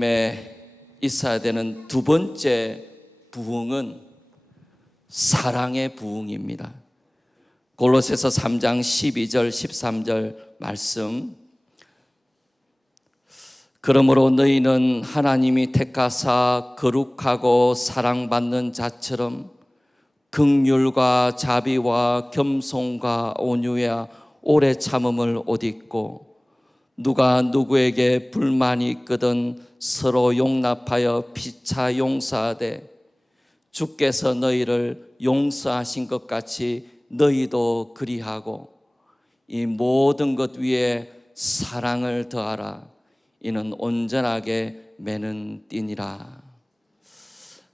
모임에 있어야 되는 두 번째 부흥은 사랑의 부흥입니다. 골로새서 3장 12절 13절 말씀. 그러므로 너희는 하나님이 택하사 거룩하고 사랑받는 자처럼 긍휼과 자비와 겸손과 온유와 오래 참음을 옷 입고, 누가 누구에게 불만이 있거든 서로 용납하여 피차 용서하되 주께서 너희를 용서하신 것 같이 너희도 그리하고 이 모든 것 위에 사랑을 더하라. 이는 온전하게 매는 띠니라.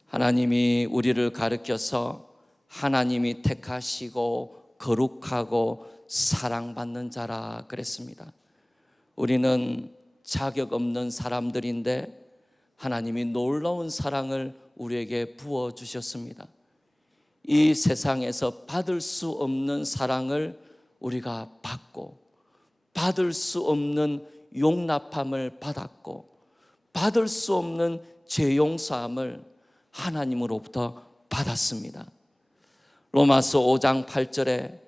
하나님이 우리를 가르쳐서 하나님이 택하시고 거룩하고 사랑받는 자라 그랬습니다. 우리는 자격 없는 사람들인데 하나님이 놀라운 사랑을 우리에게 부어주셨습니다. 이 세상에서 받을 수 없는 사랑을 우리가 받고, 받을 수 없는 용납함을 받았고, 받을 수 없는 죄 용서함을 하나님으로부터 받았습니다. 로마서 5장 8절에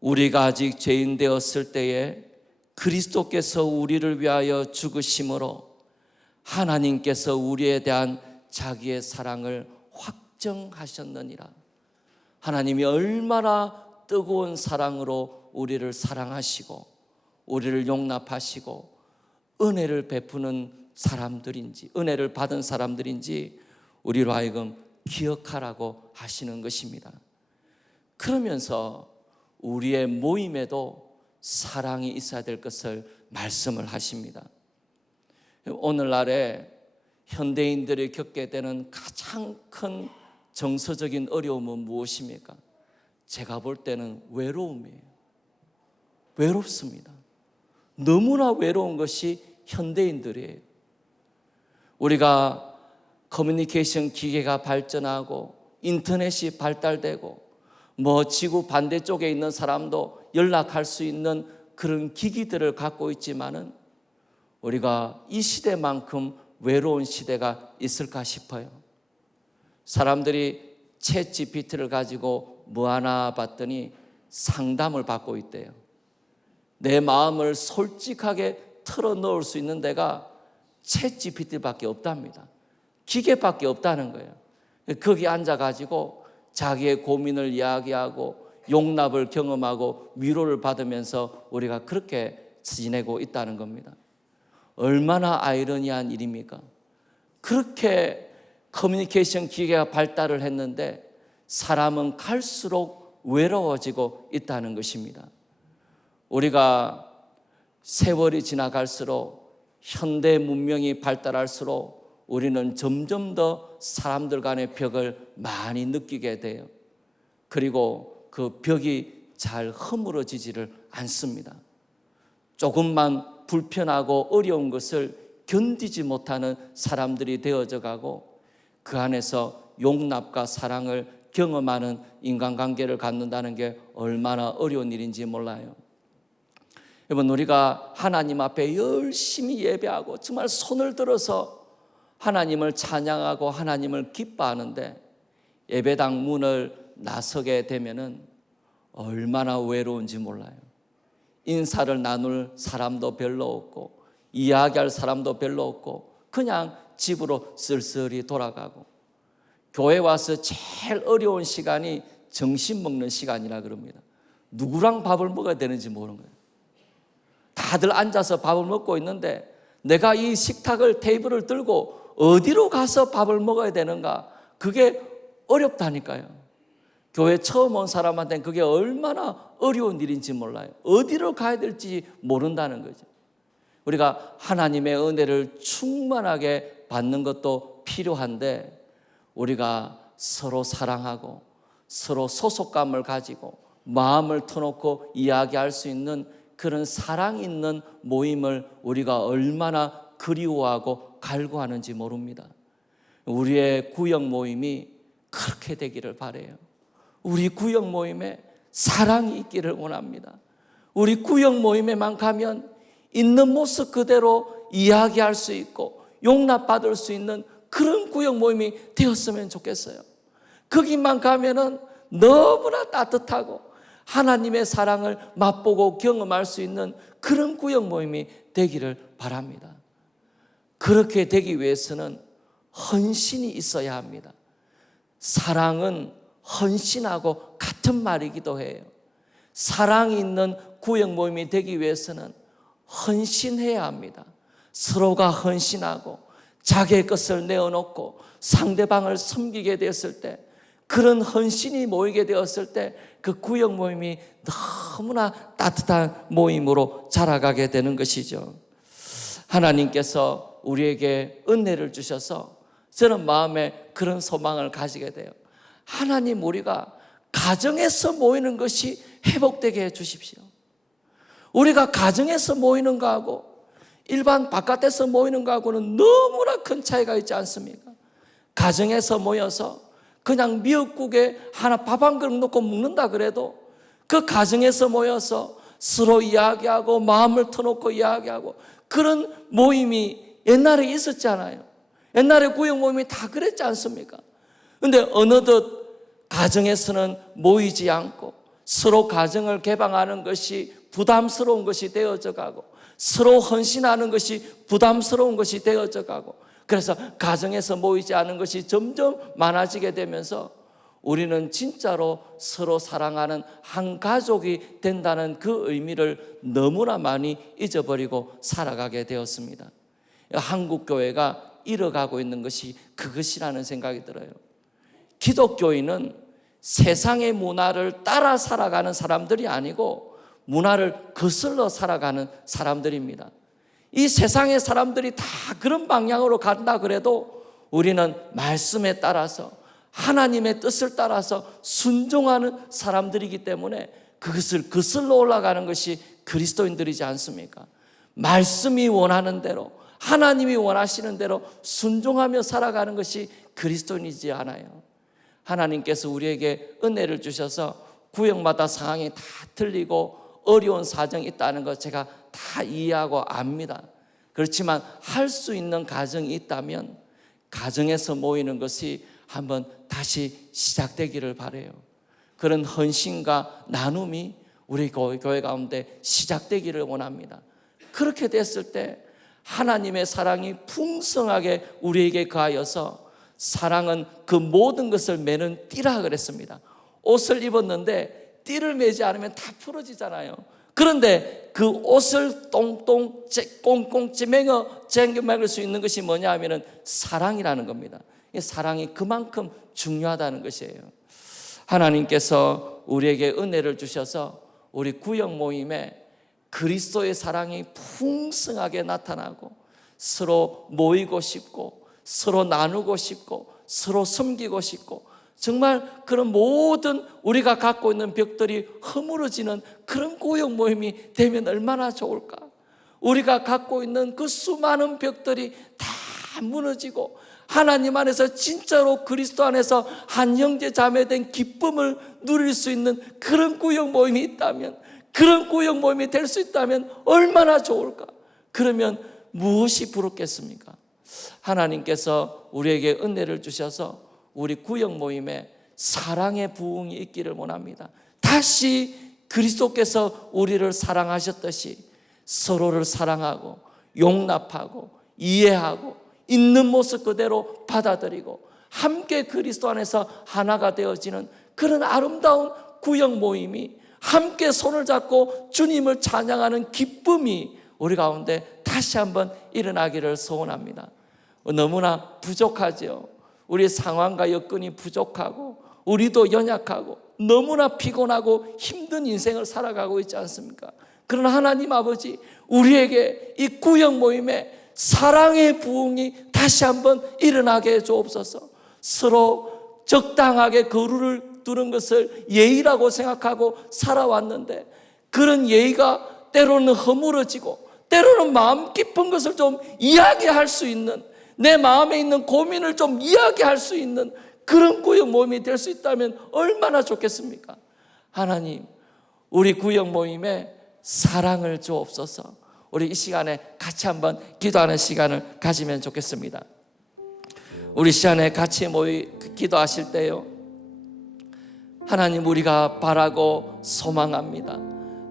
우리가 아직 죄인 되었을 때에 그리스도께서 우리를 위하여 죽으심으로 하나님께서 우리에 대한 자기의 사랑을 확정하셨느니라. 하나님이 얼마나 뜨거운 사랑으로 우리를 사랑하시고 우리를 용납하시고 은혜를 베푸는 사람들인지, 은혜를 받은 사람들인지 우리로 하여금 기억하라고 하시는 것입니다. 그러면서 우리의 모임에도 사랑이 있어야 될 것을 말씀을 하십니다. 오늘날에 현대인들이 겪게 되는 가장 큰 정서적인 어려움은 무엇입니까? 제가 볼 때는 외로움이에요. 외롭습니다. 너무나 외로운 것이 현대인들이에요. 우리가 커뮤니케이션 기계가 발전하고 인터넷이 발달되고 지구 반대쪽에 있는 사람도 연락할 수 있는 그런 기기들을 갖고 있지만은 우리가 이 시대만큼 외로운 시대가 있을까 싶어요. 사람들이 챗 GPT를 가지고 뭐 하나 봤더니 상담을 받고 있대요. 내 마음을 솔직하게 털어놓을 수 있는 데가 챗 GPT밖에 없답니다. 기계밖에 없다는 거예요. 거기 앉아가지고 자기의 고민을 이야기하고 용납을 경험하고 위로를 받으면서 우리가 그렇게 지내고 있다는 겁니다. 얼마나 아이러니한 일입니까? 그렇게 커뮤니케이션 기계가 발달을 했는데 사람은 갈수록 외로워지고 있다는 것입니다. 우리가 세월이 지나갈수록 현대 문명이 발달할수록 우리는 점점 더 사람들 간의 벽을 많이 느끼게 돼요. 그리고 그 벽이 잘 허물어지지를 않습니다. 조금만 불편하고 어려운 것을 견디지 못하는 사람들이 되어져 가고 그 안에서 용납과 사랑을 경험하는 인간관계를 갖는다는 게 얼마나 어려운 일인지 몰라요. 여러분, 우리가 하나님 앞에 열심히 예배하고 정말 손을 들어서 하나님을 찬양하고 하나님을 기뻐하는데 예배당 문을 나서게 되면은 얼마나 외로운지 몰라요. 인사를 나눌 사람도 별로 없고 이야기할 사람도 별로 없고 그냥 집으로 쓸쓸히 돌아가고, 교회 와서 제일 어려운 시간이 점심 먹는 시간이라 그럽니다. 누구랑 밥을 먹어야 되는지 모르는 거예요. 다들 앉아서 밥을 먹고 있는데 내가 이 식탁을, 테이블을 들고 어디로 가서 밥을 먹어야 되는가, 그게 어렵다니까요. 교회 처음 온 사람한테는 그게 얼마나 어려운 일인지 몰라요. 어디로 가야 될지 모른다는 거죠. 우리가 하나님의 은혜를 충만하게 받는 것도 필요한데 우리가 서로 사랑하고 서로 소속감을 가지고 마음을 터놓고 이야기할 수 있는 그런 사랑 있는 모임을 우리가 얼마나 그리워하고 갈구하는지 모릅니다. 우리의 구역 모임이 그렇게 되기를 바라요. 우리 구역 모임에 사랑이 있기를 원합니다. 우리 구역 모임에만 가면 있는 모습 그대로 이야기할 수 있고 용납받을 수 있는 그런 구역 모임이 되었으면 좋겠어요. 거기만 가면은 너무나 따뜻하고 하나님의 사랑을 맛보고 경험할 수 있는 그런 구역 모임이 되기를 바랍니다. 그렇게 되기 위해서는 헌신이 있어야 합니다. 사랑은 헌신하고 같은 말이기도 해요. 사랑이 있는 구역 모임이 되기 위해서는 헌신해야 합니다. 서로가 헌신하고 자기의 것을 내어놓고 상대방을 섬기게 되었을 때, 그런 헌신이 모이게 되었을 때 그 구역 모임이 너무나 따뜻한 모임으로 자라가게 되는 것이죠. 하나님께서 우리에게 은혜를 주셔서 저는 마음에 그런 소망을 가지게 돼요. 하나님, 우리가 가정에서 모이는 것이 회복되게 해 주십시오. 우리가 가정에서 모이는 거하고 일반 바깥에서 모이는 거하고는 너무나 큰 차이가 있지 않습니까? 가정에서 모여서 그냥 미역국에 하나 밥 한 그릇 넣고 먹는다 그래도 그 가정에서 모여서 서로 이야기하고 마음을 터놓고 이야기하고 그런 모임이 옛날에 있었잖아요. 옛날에 구역 모임이 다 그랬지 않습니까? 그런데 어느덧 가정에서는 모이지 않고 서로 가정을 개방하는 것이 부담스러운 것이 되어져 가고 서로 헌신하는 것이 부담스러운 것이 되어져 가고, 그래서 가정에서 모이지 않은 것이 점점 많아지게 되면서 우리는 진짜로 서로 사랑하는 한 가족이 된다는 그 의미를 너무나 많이 잊어버리고 살아가게 되었습니다. 한국 교회가 잃어가고 있는 것이 그것이라는 생각이 들어요. 기독교인은 세상의 문화를 따라 살아가는 사람들이 아니고 문화를 거슬러 살아가는 사람들입니다. 이 세상의 사람들이 다 그런 방향으로 간다 그래도 우리는 말씀에 따라서 하나님의 뜻을 따라서 순종하는 사람들이기 때문에 그것을 거슬러 올라가는 것이 그리스도인들이지 않습니까? 말씀이 원하는 대로, 하나님이 원하시는 대로 순종하며 살아가는 것이 그리스도인이지 않아요. 하나님께서 우리에게 은혜를 주셔서 구역마다 상황이 다 틀리고 어려운 사정이 있다는 것 제가 다 이해하고 압니다. 그렇지만 할 수 있는 가정이 있다면 가정에서 모이는 것이 한번 다시 시작되기를 바라요. 그런 헌신과 나눔이 우리 교회 가운데 시작되기를 원합니다. 그렇게 됐을 때 하나님의 사랑이 풍성하게 우리에게 가하여서, 사랑은 그 모든 것을 매는 띠라 그랬습니다. 옷을 입었는데 띠를 매지 않으면 다 풀어지잖아요. 그런데 그 옷을 꽁꽁 쟁겨 수 있는 것이 뭐냐 하면은 사랑이라는 겁니다. 사랑이 그만큼 중요하다는 것이에요. 하나님께서 우리에게 은혜를 주셔서 우리 구역 모임에 그리스도의 사랑이 풍성하게 나타나고 서로 모이고 싶고 서로 나누고 싶고 서로 섬기고 싶고, 정말 그런 모든 우리가 갖고 있는 벽들이 허물어지는 그런 구역 모임이 되면 얼마나 좋을까? 우리가 갖고 있는 그 수많은 벽들이 다 무너지고 하나님 안에서 진짜로 그리스도 안에서 한 형제 자매 된 기쁨을 누릴 수 있는 그런 구역 모임이 있다면, 그런 구역 모임이 될 수 있다면 얼마나 좋을까? 그러면 무엇이 부럽겠습니까? 하나님께서 우리에게 은혜를 주셔서 우리 구역 모임에 사랑의 부흥이 있기를 원합니다. 다시 그리스도께서 우리를 사랑하셨듯이 서로를 사랑하고 용납하고 이해하고 있는 모습 그대로 받아들이고 함께 그리스도 안에서 하나가 되어지는 그런 아름다운 구역 모임이, 함께 손을 잡고 주님을 찬양하는 기쁨이 우리 가운데 다시 한번 일어나기를 소원합니다. 너무나 부족하죠. 우리 상황과 여건이 부족하고 우리도 연약하고 너무나 피곤하고 힘든 인생을 살아가고 있지 않습니까? 그러나 하나님 아버지, 우리에게 이 구역 모임에 사랑의 부흥이 다시 한번 일어나게 해 주옵소서. 서로 적당하게 거루를 두는 것을 예의라고 생각하고 살아왔는데 그런 예의가 때로는 허물어지고 때로는 마음 깊은 것을 좀 이야기할 수 있는, 내 마음에 있는 고민을 좀 이야기할 수 있는 그런 구역 모임이 될 수 있다면 얼마나 좋겠습니까? 하나님, 우리 구역 모임에 사랑을 주옵소서. 우리 이 시간에 같이 한번 기도하는 시간을 가지면 좋겠습니다. 우리 시간에 같이 기도하실 때요, 하나님, 우리가 바라고 소망합니다.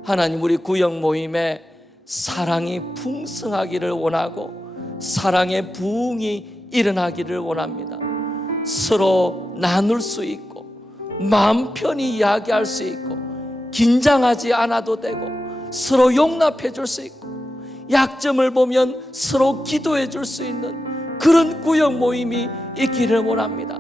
하나님, 우리 구역 모임에 사랑이 풍성하기를 원하고 사랑의 부흥이 일어나기를 원합니다. 서로 나눌 수 있고 마음 편히 이야기할 수 있고 긴장하지 않아도 되고 서로 용납해 줄 수 있고 약점을 보면 서로 기도해 줄 수 있는 그런 구역 모임이 있기를 원합니다.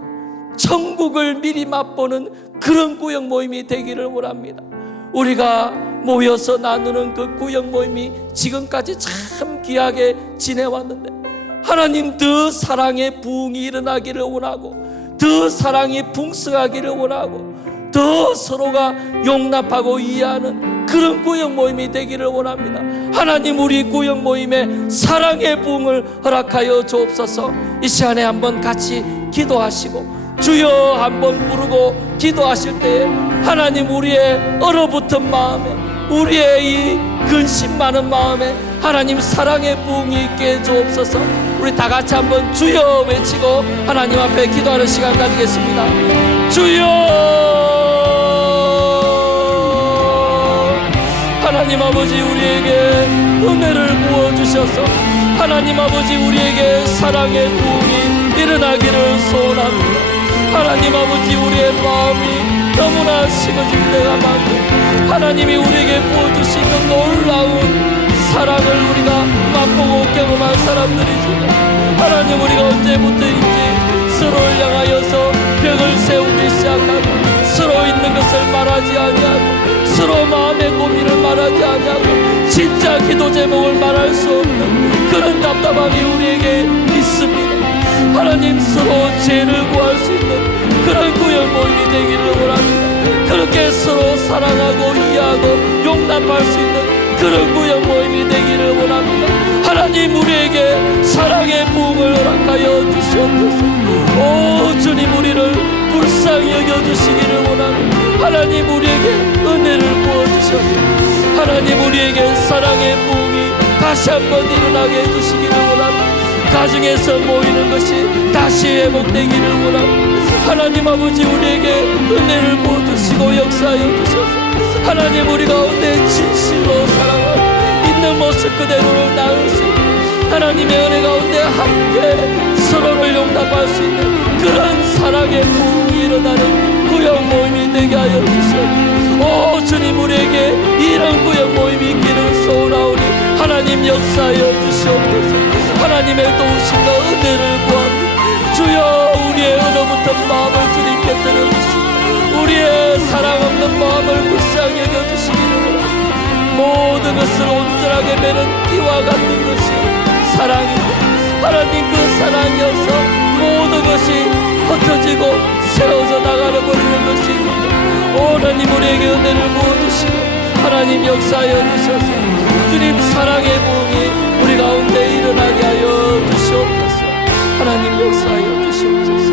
천국을 미리 맛보는 그런 구역 모임이 되기를 원합니다. 우리가 모여서 나누는 그 구역 모임이 지금까지 참 귀하게 지내왔는데 하나님, 더 사랑의 부흥이 일어나기를 원하고 더 사랑이 풍성하기를 원하고 더 서로가 용납하고 이해하는 그런 구역 모임이 되기를 원합니다. 하나님, 우리 구역 모임에 사랑의 부흥을 허락하여 주옵소서. 이 시간에 한번 같이 기도하시고 주여 한번 부르고 기도하실 때에 하나님, 우리의 얼어붙은 마음에, 우리의 이 근심 많은 마음에 하나님 사랑의 부흥이 있게 해주옵소서. 우리 다 같이 한번 주여 외치고 하나님 앞에 기도하는 시간 가지겠습니다. 주여, 하나님 아버지, 우리에게 은혜를 부어주셔서 하나님 아버지, 우리에게 사랑의 부흥이 일어나기를 소원합니다. 하나님 아버지, 우리의 마음이 너무나 식어질 때가 많고 하나님이 우리에게 부어주신 그 놀라운 사랑을 우리가 맛보고 경험한 사람들이지만 하나님, 우리가 언제부터인지 서로를 향하여서 벽을 세우기 시작하고 서로 있는 것을 말하지 아니하고 서로 마음의 고민을 말하지 아니하고 진짜 기도 제목을 말할 수 없는 그런 답답함이 우리에게 있습니다. 하나님, 서로 죄를 구할 수 있는 그런 구역 모임이 되기를 원합니다. 그렇게 서로 사랑하고 이해하고 용납할 수 있는 그런 구역 모임이 되기를 원합니다. 하나님, 우리에게 사랑의 부흥을 허락하여 주시옵소서. 오 주님, 우리를 불쌍히 여겨주시기를 원합니다. 하나님, 우리에게 은혜를 부어주셔서 하나님, 우리에게 사랑의 부흥이 다시 한번 일어나게 해주시기를 원합니다. 가정에서 모이는 것이 다시 회복되기를 원합니다. 하나님 아버지, 우리에게 은혜를 부어주시고 역사하여 주셔서 하나님, 우리 가운데 진실로 사랑하고 있는 모습 그대로를 나눌 수 있는 하나님의 은혜 가운데 함께 서로를 용납할 수 있는 그런 사랑의 부흥이 일어나는 구역 모임이 되게 하여 주시옵소서. 오 주님, 우리에게 이런 구역 모임이 있기를 소원하오니 하나님 역사하여 주시옵소서. 하나님의 도우심과 은혜를 구합니다. 주여, 우리의 얼어붙은 마음을 주님께 들어주시고 우리의 사랑 없는 마음을 불쌍히 여겨주시기를 원합니다. 모든 것을 온전하게 매는 이와 같은 것이 사랑입니다. 하나님, 그 사랑이 없어 모든 것이 흩어지고 세워져 나가려 버리는 것이 있는데 하나님, 우리에게 은혜를 부어주시고 하나님 역사하여 주셔서 주님 사랑의 부흥이 우리 가운데 일어나게 하여 주시옵소서. 하나님 역사하여 주시옵소서.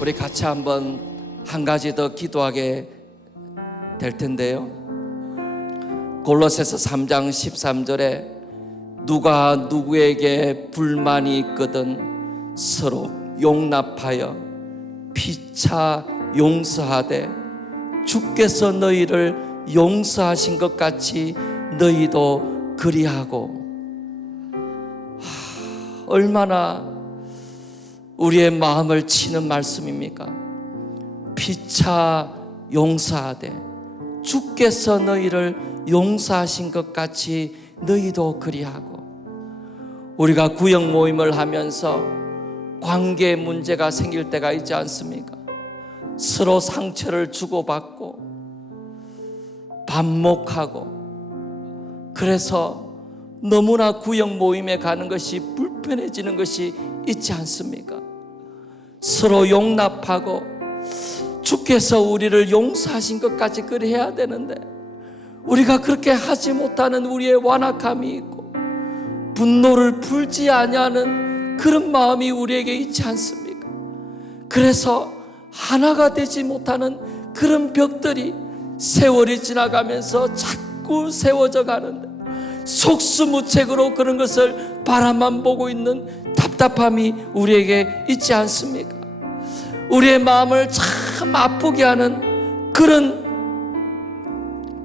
우리 같이 한번 한 가지 더 기도하게 될 텐데요, 골로새서 3장 13절에 누가 누구에게 불만이 있거든 서로 용납하여 피차 용서하되 주께서 너희를 용서하신 것 같이 너희도 그리하고. 얼마나 우리의 마음을 치는 말씀입니까? 피차 용서하되 주께서 너희를 용서하신 것 같이 너희도 그리하고. 우리가 구역 모임을 하면서 관계 문제가 생길 때가 있지 않습니까? 서로 상처를 주고받고 반목하고, 그래서 너무나 구역 모임에 가는 것이 불편해지는 것이 있지 않습니까? 서로 용납하고 주께서 우리를 용서하신 것까지 그래야 되는데 우리가 그렇게 하지 못하는 우리의 완악함이 있고 분노를 풀지 아니하는 그런 마음이 우리에게 있지 않습니까? 그래서 하나가 되지 못하는 그런 벽들이 세월이 지나가면서 자꾸 세워져 가는데 속수무책으로 그런 것을 바라만 보고 있는 답답함이 우리에게 있지 않습니까? 우리의 마음을 참 아프게 하는 그런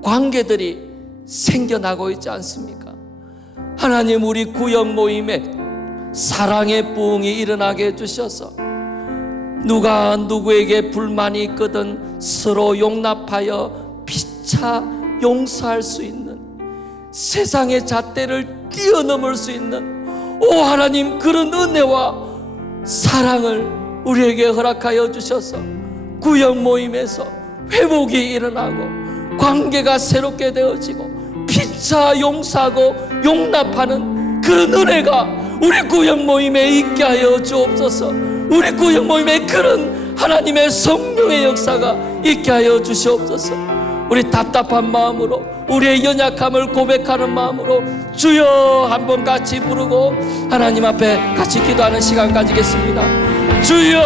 관계들이 생겨나고 있지 않습니까? 하나님, 우리 구역 모임에 사랑의 부흥이 일어나게 해주셔서 누가 누구에게 불만이 있거든 서로 용납하여 피차 용서할 수 있는, 세상의 잣대를 뛰어넘을 수 있는, 오 하나님, 그런 은혜와 사랑을 우리에게 허락하여 주셔서 구역 모임에서 회복이 일어나고 관계가 새롭게 되어지고 피차 용서하고 용납하는 그런 은혜가 우리 구역 모임에 있게 하여 주옵소서. 우리 구역 모임에 그런 하나님의 성령의 역사가 있게 하여 주시옵소서. 우리 답답한 마음으로, 우리의 연약함을 고백하는 마음으로 주여 한번 같이 부르고 하나님 앞에 같이 기도하는 시간 가지겠습니다. 주여,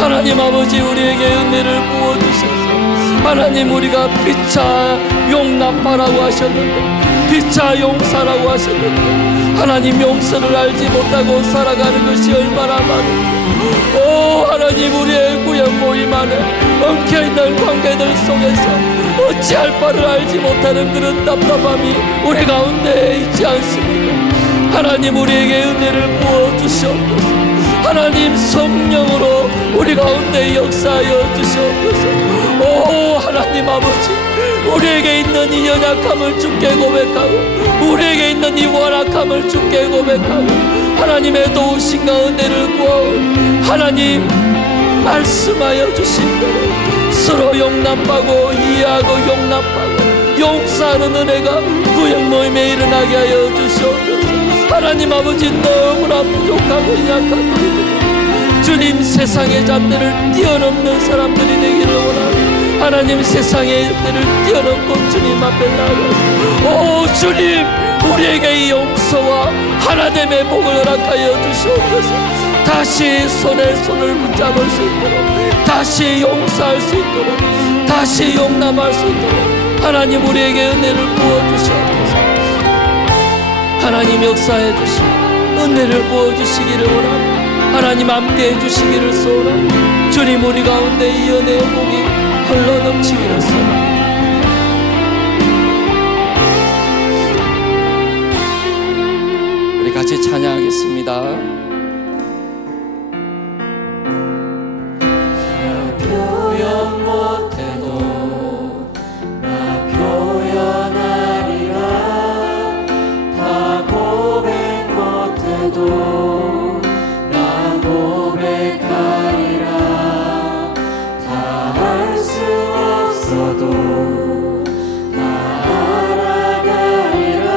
하나님 아버지, 우리에게 은혜를 부어주셔서 하나님, 우리가 피차 용납하라고 하셨는데, 피차 용서라고 하셨는데 하나님, 용서를 알지 못하고 살아가는 것이 얼마나 많은지, 오 하나님, 우리의 구역 모임 안에 엉켜있는 관계들 속에서 어찌할 바를 알지 못하는 그런 답답함이 우리 가운데 있지 않습니까? 하나님, 우리에게 은혜를 부어주시옵소서. 하나님, 성령으로 우리 가운데 역사하여 주시옵소서. 오 하나님 아버지, 우리에게 있는 이 연약함을 주께 고백하고 우리에게 있는 이 완악함을 주께 고백하고 하나님의 도우심과 은혜를 구하오. 하나님, 말씀하여 주신 대로 서로 용납하고 이해하고 용납하고 용서하는 은혜가 구역 모임에 일어나게 하여 주시옵소서. 하나님 아버지, 너무나 부족하고 약한 우리들, 주님, 세상의 잣대를 뛰어넘는 사람들이 되기를 원합니다. 하나님, 세상의 잣대를 뛰어넘고 주님 앞에 나아가서 오 주님, 우리에게 이 용서와 하나됨의 복을 허락하여 주시옵소서. 다시 손에 손을 붙잡을 수 있도록, 다시 용서할 수 있도록, 다시 용납할 수 있도록 하나님, 우리에게 은혜를 부어주시옵소서. 하나님, 역사해 주시고 은혜를 부어주시기를 원합니다. 하나님, 함께해 주시기를 소원합니다. 주님, 우리 가운데 이 은혜의 복이 흘러 넘치기를 소원합니다. 우리 같이 찬양하겠습니다. 표현 못해도 나 표현하리라. 다 고백 못해도 나 고백하리라. 다 할 수 없어도 다 알아가리라.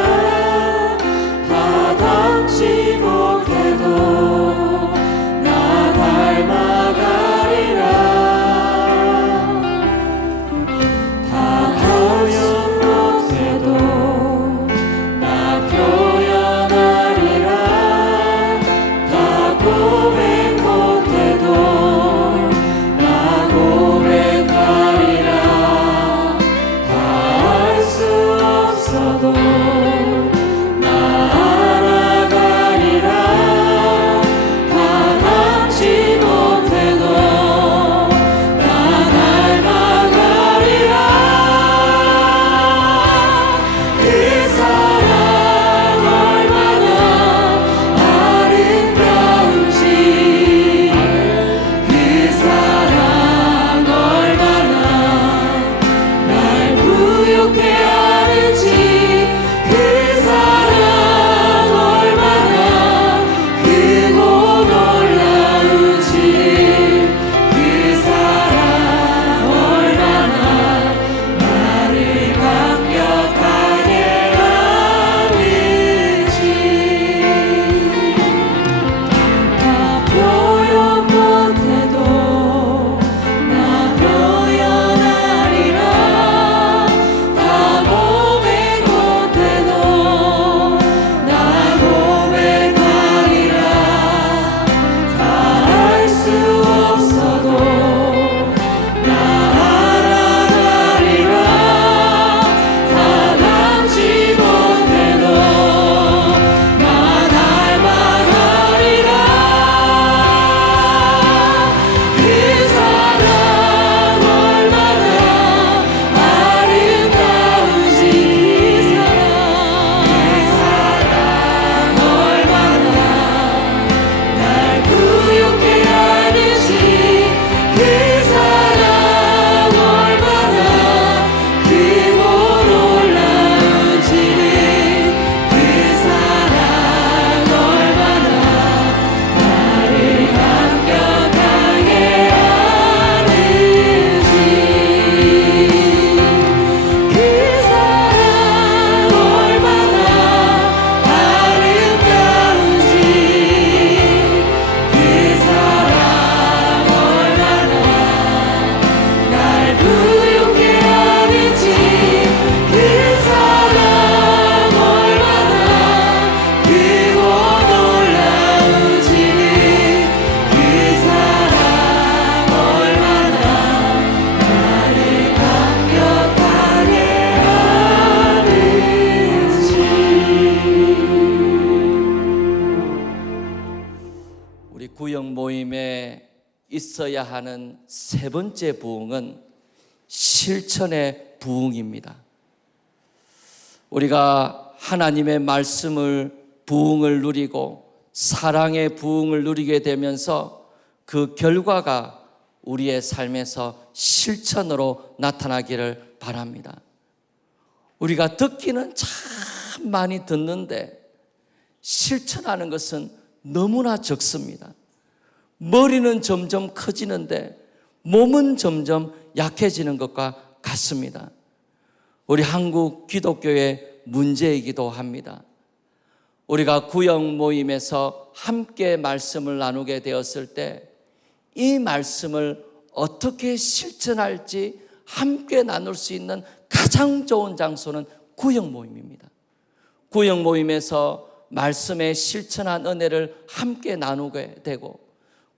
다 담지 못해도 구역 모임에 있어야 하는 세 번째 부흥은 실천의 부흥입니다. 우리가 하나님의 말씀을 부흥을 누리고 사랑의 부흥을 누리게 되면서 그 결과가 우리의 삶에서 실천으로 나타나기를 바랍니다. 우리가 듣기는 참 많이 듣는데 실천하는 것은 너무나 적습니다. 머리는 점점 커지는데 몸은 점점 약해지는 것과 같습니다. 우리 한국 기독교의 문제이기도 합니다. 우리가 구역 모임에서 함께 말씀을 나누게 되었을 때 이 말씀을 어떻게 실천할지 함께 나눌 수 있는 가장 좋은 장소는 구역 모임입니다. 구역 모임에서 말씀에 실천한 은혜를 함께 나누게 되고,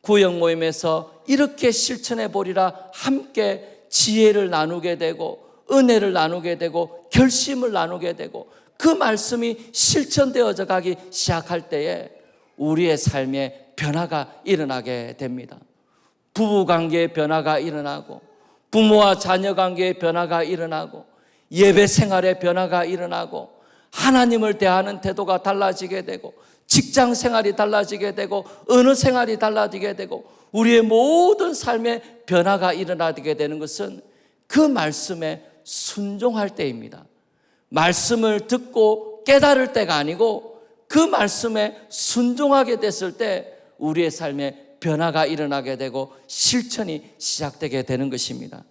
구역 모임에서 이렇게 실천해 보리라 함께 지혜를 나누게 되고, 은혜를 나누게 되고, 결심을 나누게 되고, 그 말씀이 실천되어져 가기 시작할 때에 우리의 삶에 변화가 일어나게 됩니다. 부부관계의 변화가 일어나고, 부모와 자녀 관계의 변화가 일어나고, 예배 생활의 변화가 일어나고, 하나님을 대하는 태도가 달라지게 되고, 직장 생활이 달라지게 되고, 언어 생활이 달라지게 되고, 우리의 모든 삶의 변화가 일어나게 되는 것은 그 말씀에 순종할 때입니다. 말씀을 듣고 깨달을 때가 아니고 그 말씀에 순종하게 됐을 때 우리의 삶에 변화가 일어나게 되고 실천이 시작되게 되는 것입니다.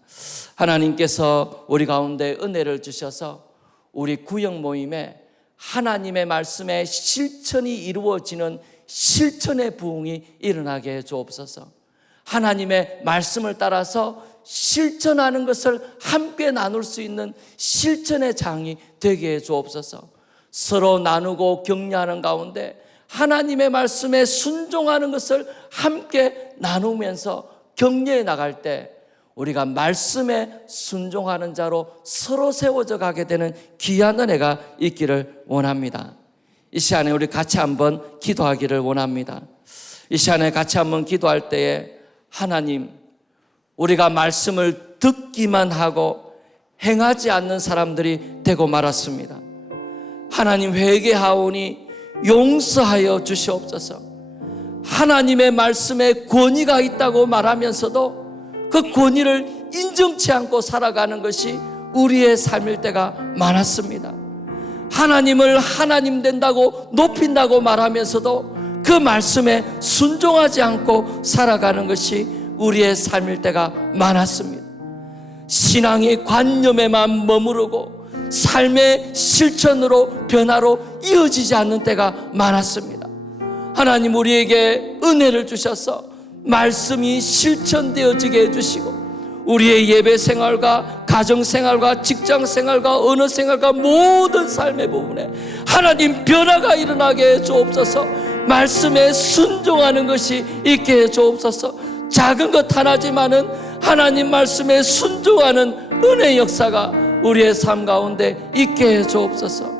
하나님께서 우리 가운데 은혜를 주셔서 우리 구역 모임에 하나님의 말씀에 실천이 이루어지는 실천의 부흥이 일어나게 해 주옵소서. 하나님의 말씀을 따라서 실천하는 것을 함께 나눌 수 있는 실천의 장이 되게 해 주옵소서. 서로 나누고 격려하는 가운데 하나님의 말씀에 순종하는 것을 함께 나누면서 격려해 나갈 때 우리가 말씀에 순종하는 자로 서로 세워져 가게 되는 귀한 은혜가 있기를 원합니다. 이 시간에 우리 같이 한번 기도하기를 원합니다. 이 시간에 같이 한번 기도할 때에 하나님, 우리가 말씀을 듣기만 하고 행하지 않는 사람들이 되고 말았습니다. 하나님, 회개하오니 용서하여 주시옵소서. 하나님의 말씀에 권위가 있다고 말하면서도 그 권위를 인정치 않고 살아가는 것이 우리의 삶일 때가 많았습니다. 하나님을 하나님 된다고 높인다고 말하면서도 그 말씀에 순종하지 않고 살아가는 것이 우리의 삶일 때가 많았습니다. 신앙이 관념에만 머무르고 삶의 실천으로 변화로 이어지지 않는 때가 많았습니다. 하나님, 우리에게 은혜를 주셔서 말씀이 실천되어지게 해주시고 우리의 예배 생활과 가정 생활과 직장 생활과 언어 생활과 모든 삶의 부분에 하나님 변화가 일어나게 해 주옵소서. 말씀에 순종하는 것이 있게 해 주옵소서. 작은 것 하나지만은 하나님 말씀에 순종하는 은혜 역사가 우리의 삶 가운데 있게 해 주옵소서.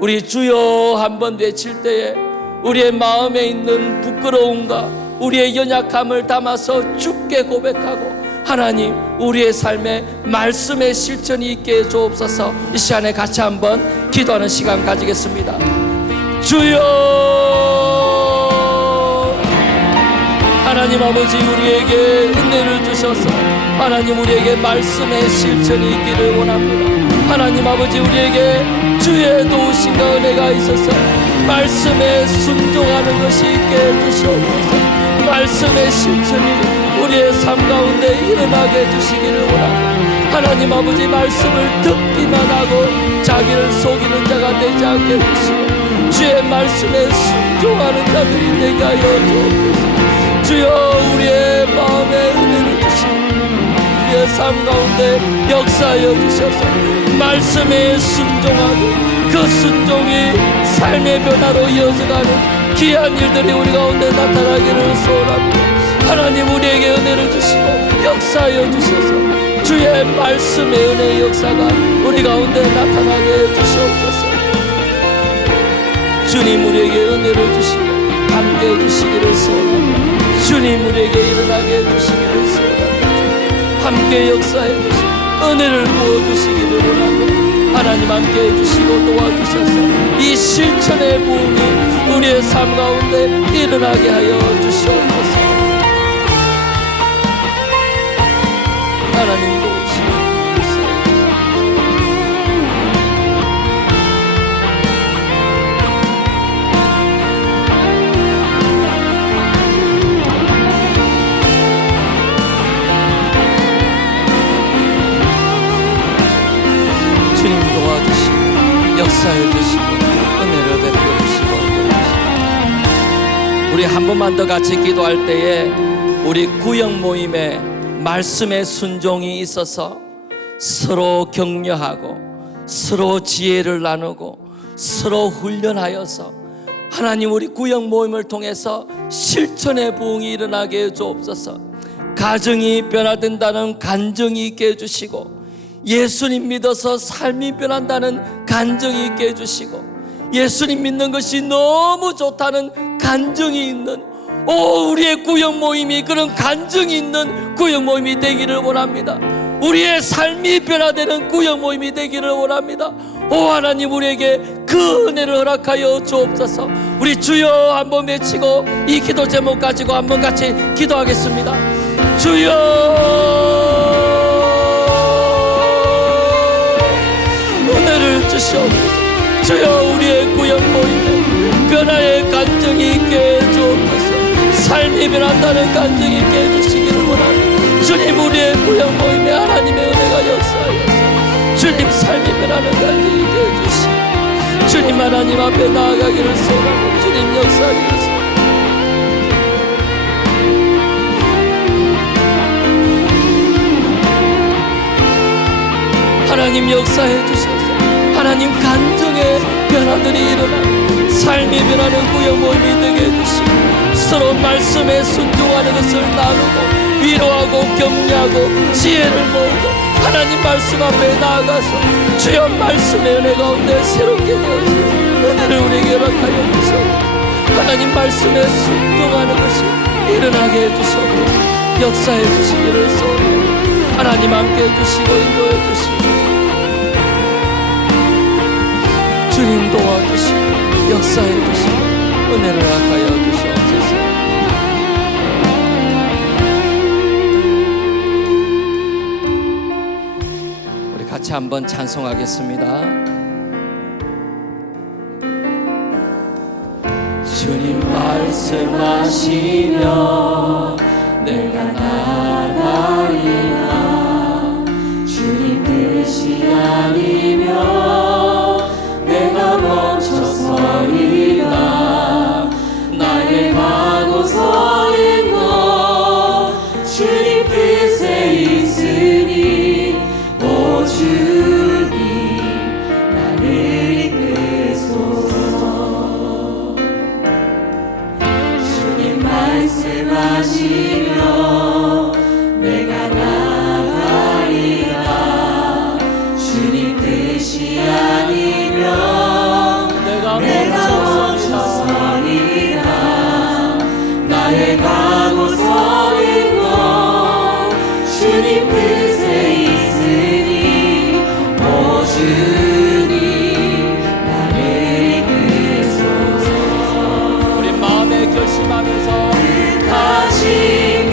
우리 주여 한번 외칠 때에 우리의 마음에 있는 부끄러움과 우리의 연약함을 담아서 주께 고백하고 하나님, 우리의 삶에 말씀의 실천이 있게 해 주옵소서. 이 시간에 같이 한번 기도하는 시간 가지겠습니다. 주여, 하나님 아버지, 우리에게 은혜를 주셔서 하나님, 우리에게 말씀의 실천이 있기를 원합니다. 하나님 아버지, 우리에게 주의 도우심과 은혜가 있어서 말씀에 순종하는 것이 있게 해주시옵소서. 말씀의 실천이 우리의 삶 가운데 일어나게 해주시기를 원합니다. 하나님 아버지, 말씀을 듣기만 하고 자기를 속이는 자가 되지 않게 해주시고 주의 말씀에 순종하는 자들이 되게 하여 주옵소서. 주여, 우리의 마음에 은혜를 주시고 우리의 삶 가운데 역사하여 주셔서 말씀에 순종하고 그 순종이 삶의 변화로 이어져가는 귀한 일들이 우리 가운데 나타나기를 소원합니다. 하나님, 우리에게 은혜를 주시고 역사하여 주셔서 주의 말씀의 은혜의 역사가 우리 가운데 나타나게 해주시옵소서. 주님, 우리에게 은혜를 주시고 함께 해주시기를 소원합니다. 주님 우리에게 일어나게 해주시기를 소원합니다. 함께 역사해 주시고 은혜를 부어주시기를 원합니다. 하나님 함께 해주시고 도와주셔서 이 실천의 부흥이 우리의 삶 가운데 일어나게 하여 주시옵소서. 하나님 도우시옵소서. 주님 도와주시고 역사해 주시고 은혜를 베풀어 주시고 우리 한 번만 더 같이 기도할 때에 우리 구역 모임에 말씀의 순종이 있어서 서로 격려하고 서로 지혜를 나누고 서로 훈련하여서 하나님 우리 구역 모임을 통해서 실천의 부흥이 일어나게 해 주옵소서. 가정이 변화된다는 간증이 있게 해주시고 예수님 믿어서 삶이 변한다는 간증이 있게 해주시고 예수님 믿는 것이 너무 좋다는 간증이 있는 우리의 구역 모임이 그런 간증이 있는 구역 모임이 되기를 원합니다. 우리의 삶이 변화되는 구역 모임이 되기를 원합니다. 하나님 우리에게 그 은혜를 허락하여 주옵소서. 우리 주여 한번 외치고 이 기도 제목 가지고 한번 같이 기도하겠습니다. 주여 은혜를 주시옵소서. 주여 우리의 구역 모임에 변화의 간증이 있게 해주옵소서. 삶이 변한다는 간증이 있게 해주시기를 원합니다. 주님 우리의 구역 모임에 하나님의 은혜가 역사하여서 주님 삶이 변하는 간증이 있게 해주시고 주님 하나님 앞에 나아가기를 소원하고 주님 역사하기를 소원합니다. 하나님 역사해 주셔서 하나님 간증의 변화들이 일어나 삶이 변하는 구역 모임이 되게 해주시고 서로 말씀에 순종하는 것을 나누고 위로하고 격려하고 지혜를 모으고 하나님 말씀 앞에 나아가서 주여 말씀의 은혜 가운데 새롭게 되어주셔서 은혜를 우리에게 허락하여 주시옵소서. 하나님 말씀에 순종하는 것이 일어나게 해주시옵소서. 역사해 주시기를 소원합니다. 하나님 함께 해주시고 인도해 주시고 주님 도와주시고 역사해 주시고 은혜를 허락하여 주시옵소서. 우리 같이 한번 찬송하겠습니다. 주님 말씀하시며 내가 나가리라. 주님 뜻이 아니면 내가 멈춰서리라. 나의 가고 서는 것 주님 뜻에 있으니 오 주님 나를 이끄소서. 주님 말씀하시며 내가 나가리라. 주님 뜻이 아니면 내가 멈춰서리라. 나의 가고 서는 것 주님 뜻에 있으니 오 주님 나를 이끄소서. 우리 마음에 결심하면서 다시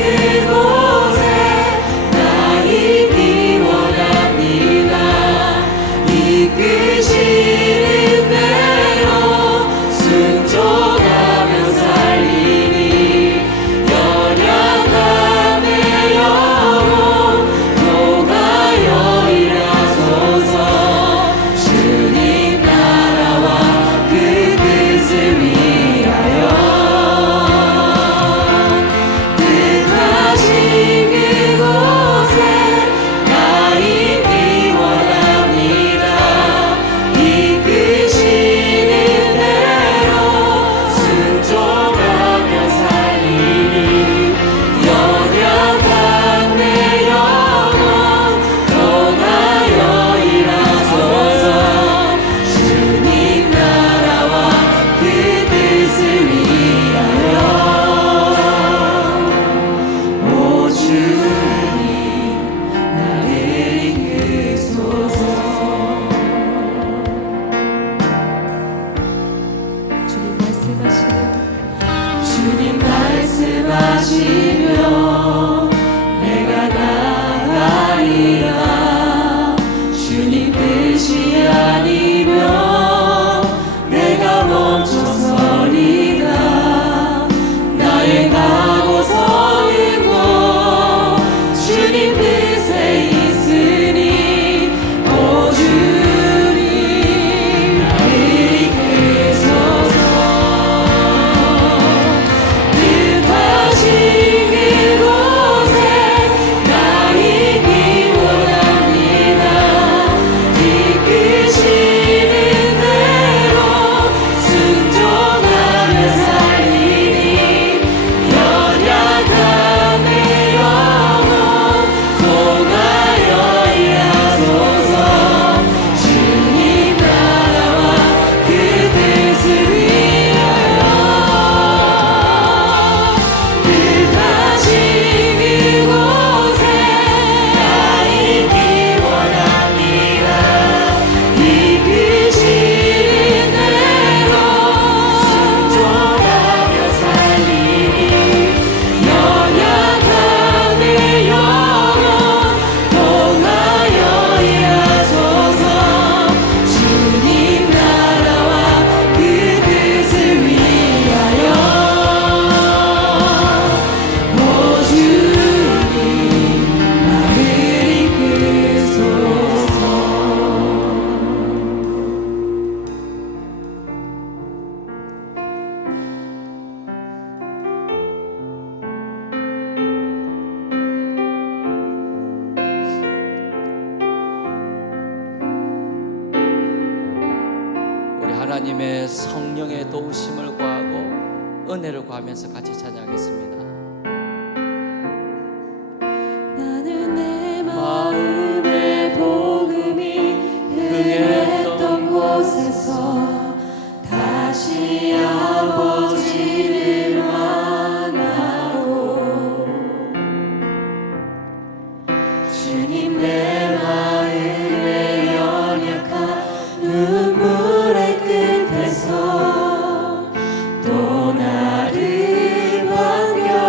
주님 말씀하시면 내가 나가리라. 주님 뜻이 아니면 내가 멈춰서리라. 나의 가고 서는 곳 주님 뜻에 있으니 오 주님 이끄소서. 뜻하신 그곳에 나 있기 원합니다. 이끄시는 대로 순종하며 살리니 연약한 내 영혼 통하여 일하소서. 주님 나라와 그 뜻을 위하여 뜻하신 그곳에 나 있기 원합니다. 이끄시는 대로 순종하며 살리니 연약한 내 영혼 통하여 일하소서. 주님 나라와 그 뜻을 위하여 오 주님 나를 이끄소서. 우리 하나님의 성령의 도우심을 구하고 은혜를 구하면서 같이 찬양하겠습니다. 나는 내 마음의 복음이 흥했던 곳에서 다시 아버지를 만나고 주님 내 마음의 연약한 눈물의 끝에서 또 나를 반겨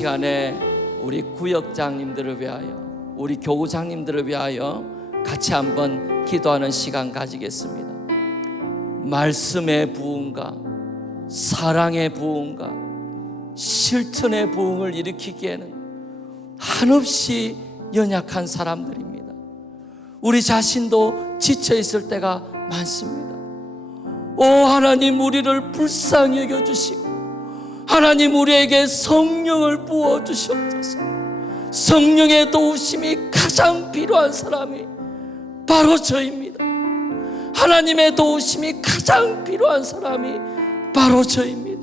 시간에 우리 구역장님들을 위하여, 우리 교구장님들을 위하여 같이 한번 기도하는 시간 가지겠습니다. 말씀의 부흥과 사랑의 부흥과 실천의 부흥을 일으키기에는 한없이 연약한 사람들입니다. 우리 자신도 지쳐 있을 때가 많습니다. 오 하나님, 우리를 불쌍히 여겨주시고 하나님, 우리에게 성령을 부어주시옵소서. 성령의 도우심이 가장 필요한 사람이 바로 저입니다. 하나님의 도우심이 가장 필요한 사람이 바로 저입니다.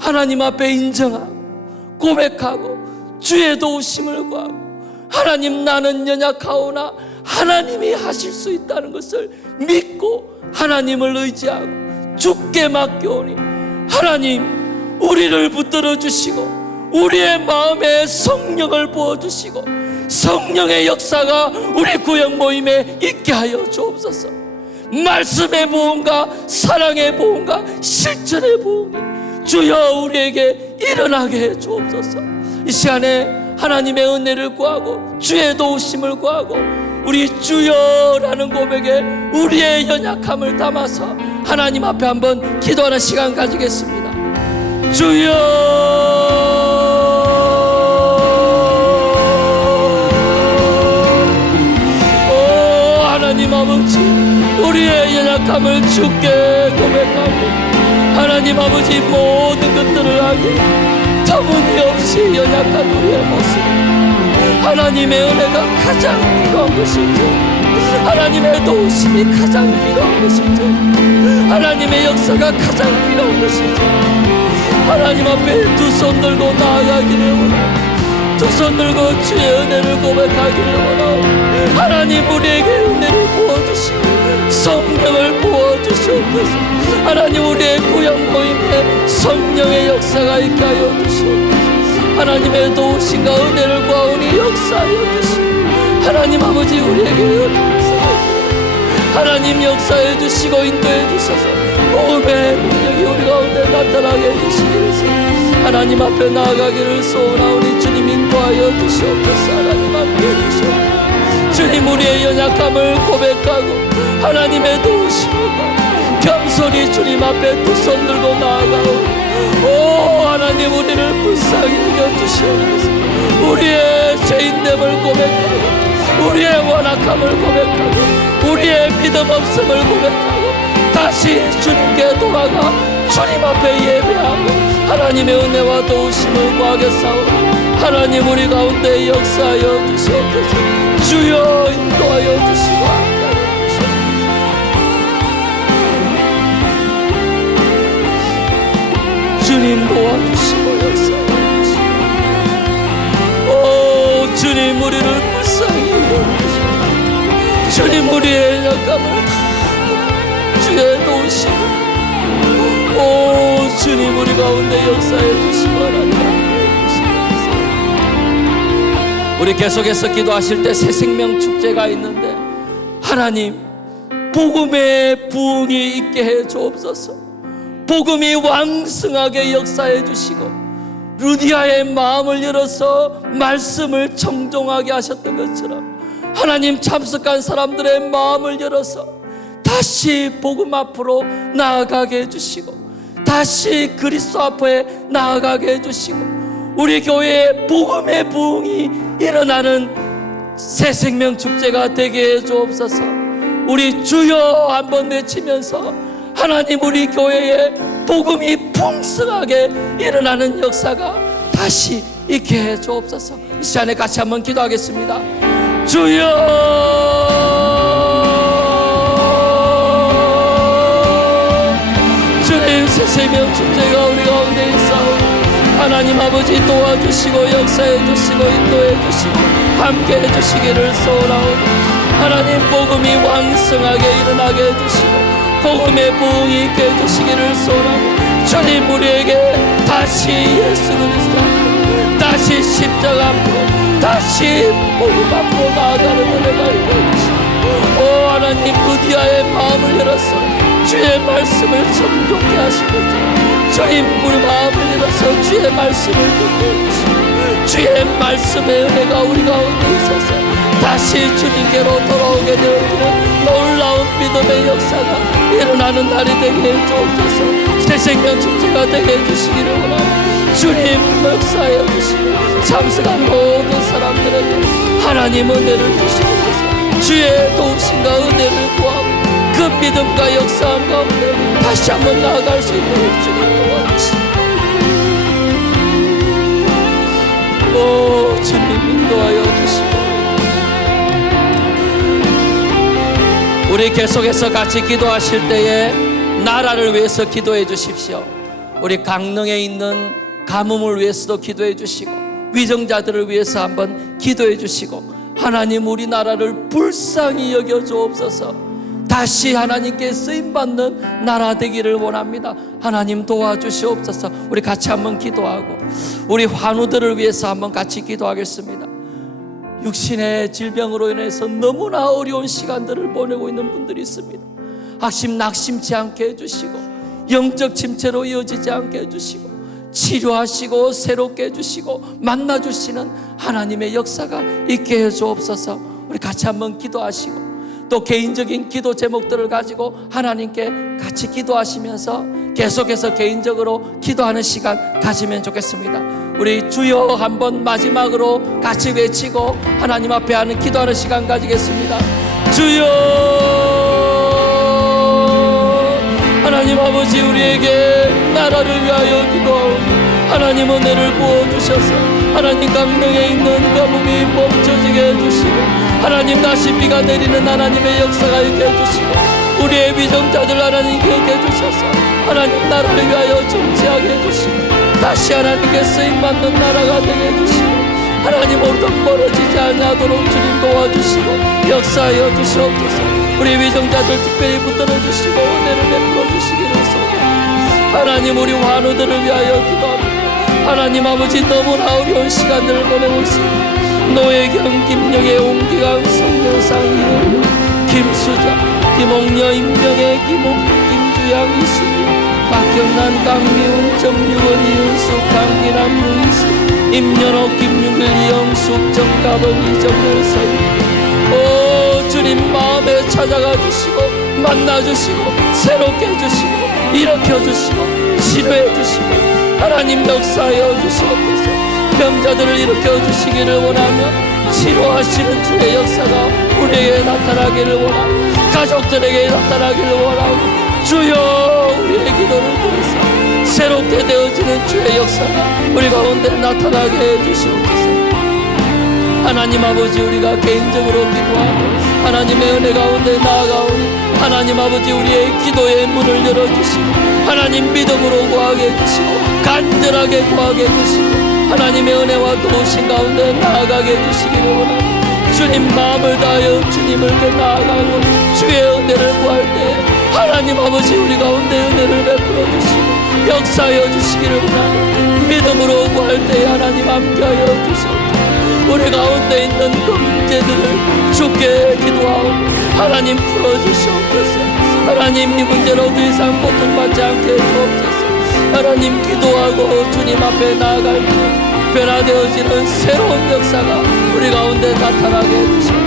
하나님 앞에 인정하고 고백하고 주의 도우심을 구하고, 하나님 나는 연약하오나 하나님이 하실 수 있다는 것을 믿고 하나님을 의지하고 주께 맡겨오니 하나님 우리를 붙들어 주시고 우리의 마음에 성령을 부어주시고 성령의 역사가 우리 구역 모임에 있게 하여 주옵소서. 말씀의 부흥과 사랑의 부흥과 실천의 부흥이 주여 우리에게 일어나게 해 주옵소서. 이 시간에 하나님의 은혜를 구하고 주의 도우심을 구하고 우리 주여라는 고백에 우리의 연약함을 담아서 하나님 앞에 한번 기도하는 시간 가지겠습니다. 주여, 오 하나님 아버지, 우리의 연약함을 주께 고백하고 하나님 아버지 모든 것들을 하고 터무니없이 연약한 우리의 모습, 하나님의 은혜가 가장 필요한 것이죠. 하나님의 도우심이 가장 필요한 것이죠. 하나님의 역사가 가장 필요한 것이죠. 하나님 앞에 두 손 들고 나아가기를 원하오. 두 손 들고 주의 은혜를 고백하기를 원하오. 하나님 우리에게 은혜를 부어주시고 성령을 부어주시옵소서. 하나님 우리의 구역 모임에 성령의 역사가 있게 하여 주시옵소서. 하나님의 도우심과 은혜를 구하오니 역사하여 주시고 하나님 아버지 우리에게 은혜를 하나님 역사해 주시고 인도해 주셔서 복음의 능력이 우리 가운데 나타나게 해주시면서 하나님 앞에 나아가기를 소원하오니 주님 인도하여 주시옵소서. 하나님 앞에 주시옵소서. 주님 우리의 연약함을 고백하고 하나님의 도우심과 겸손히 주님 앞에 두 손 들고 나아가오. 오 하나님 우리를 불쌍히 여겨주시옵소서. 우리의 죄인됨을 고백하고 우리의 완악함을 고백하고 우리의 믿음 없음을 고백하고 다시 주님께 돌아가 주님 앞에 예배하고 하나님의 은혜와 도우심을 구하겠사오니 하나님 우리 가운데 역사하여 주시옵소서. 주여 인도하여 주시고 함께하여 주시옵소서. 주님 도와주시고 역사하여 주시고 오 주님 우리를 불쌍히 여겨주시고 주님 우리의 약함을 다 주의 도우심을 오 주님 우리 가운데 역사해 주시고 하나님 함께해 주시옵소서. 우리 계속해서 기도하실 때 새 생명 축제가 있는데 하나님 복음의 부흥이 있게 해 주옵소서. 복음이 왕성하게 역사해 주시고 루디아의 마음을 열어서 말씀을 청종하게 하셨던 것처럼 하나님 참석한 사람들의 마음을 열어서 다시 복음 앞으로 나아가게 해주시고 다시 그리스도 앞에 나아가게 해주시고 우리 교회에 복음의 부흥이 일어나는 새 생명 축제가 되게 해주옵소서. 우리 주여 한번 외치면서 하나님 우리 교회에 복음이 풍성하게 일어나는 역사가 다시 있게 해 주옵소서. 이 시간에 같이 한번 기도하겠습니다. 주여 주님 새 생명 축제가 우리 가운데 있사오니 하나님 아버지 도와주시고 역사해 주시고 인도해 주시고 함께 해 주시기를 소원하오니 하나님 복음이 왕성하게 일어나게 해 주시고 복음의 부흥이 있게 해주시기를 소원하고 주님 우리에게 다시 예수 그리스도 앞으로 다시 십자가 앞으로 다시 복음 앞으로 나아가는 은혜가 있게 해주시고 오 하나님 루디아의 마음을 열어서 주의 말씀을 정독케 하시고 주님 우리 마음을 열어서 주의 말씀을 듣게 해주시고 주의 말씀의 은혜가 우리 가운데 있어서 다시 주님께로 돌아오게 되어지는 놀라운 믿음의 역사가 일어나는 날이 되게 해주옵소서. 새 생명 축제가 되게 해주시기를 원합니다. 주님 역사해 주시고 참석한 모든 사람들에게 하나님 은혜를 주시옵소서. 주의 도우심과 은혜를 구하고 그 믿음과 역사함 가운데 다시 한번 나아갈 수 있도록 주님 도와주시옵소서. 오 주님 인도하여 주시고 우리 계속해서 같이 기도하실 때에 나라를 위해서 기도해 주십시오. 우리 강릉에 있는 가뭄을 위해서도 기도해 주시고 위정자들을 위해서 한번 기도해 주시고 하나님 우리나라를 불쌍히 여겨 주옵소서. 다시 하나님께 쓰임받는 나라 되기를 원합니다. 하나님 도와주시옵소서. 우리 같이 한번 기도하고 우리 환우들을 위해서 한번 같이 기도하겠습니다. 육신의 질병으로 인해서 너무나 어려운 시간들을 보내고 있는 분들이 있습니다. 낙심치 않게 해주시고 영적 침체로 이어지지 않게 해주시고 치료하시고 새롭게 해주시고 만나주시는 하나님의 역사가 있게 해주옵소서. 우리 같이 한번 기도하시고 또 개인적인 기도 제목들을 가지고 하나님께 같이 기도하시면서 계속해서 개인적으로 기도하는 시간 가지면 좋겠습니다. 우리 주여 한번 마지막으로 같이 외치고 하나님 앞에 하는 기도하는 시간 가지겠습니다. 주여 하나님 아버지 우리에게 나라를 위하여 기도하오니 하나님 은혜를 부어주셔서 하나님 강릉에 있는 가뭄이 멈춰지게 해주시고 하나님 다시 비가 내리는 하나님의 역사가 있게 해주시고 우리의 위정자들 하나님 기억해 주셔서 하나님 나라를 위하여 정치하게 해주시고 다시 하나님께 쓰임받는 나라가 되게 해주시고 하나님 오르던 멀어지지 아니하도록 주님 도와주시고 역사하여 주시옵소서. 우리 위정자들 특별히 붙들어 주시고 은혜를 베풀어 주시기를 소원합니다. 하나님 우리 환우들을 위하여 기도합니다. 하나님 아버지 너무나 어려운 시간들을 보내고 있습니다. 노예경, 김영애, 옹기강, 성명상, 이호, 김수자, 김옥녀, 임명애, 김주양, 이수미, 박경란, 강미훈, 정유원, 이은숙, 강기남, 유이수, 임연호, 김윤길, 이영숙, 정가범, 이정렬, 서윤기. 오 주님 마음에 찾아가 주시고 만나주시고 새롭게 해주시고 일으켜주시고 치료해주시고 하나님 역사하여 주시옵소서. 병자들을 일으켜 주시기를 원하며 치료하시는 주의 역사가 우리에게 나타나기를 원하고 가족들에게 나타나기를 원하고 주여 우리의 기도를 들으사 새롭게 되어지는 주의 역사가 우리 가운데 나타나게 해주시옵소서. 하나님 아버지 우리가 개인적으로 기도하고 하나님의 은혜 가운데 나아가오니 하나님 아버지 우리의 기도의 문을 열어주시고 하나님 믿음으로 구하게 해주시고 간절하게 구하게 해주시고 하나님의 은혜와 도우심 가운데 나아가게 해주시기를 원합니다. 주님 마음을 다하여 주님을 나아가고 주의 은혜를 구할 때 하나님 아버지 우리 가운데 은혜를 베풀어 주시고 역사하여 주시기를 원합니다. 믿음으로 구할 때 하나님 함께하여 주시옵소서. 우리 가운데 있는 문제들을 주께 기도하고 하나님 풀어주시옵소서. 하나님 이 문제로 더 이상 고통받지 않게 해주옵소서. 하나님 기도하고 주님 앞에 나아갈 때 변화되어지는 새로운 역사가 우리 가운데 나타나게 해주시옵소서.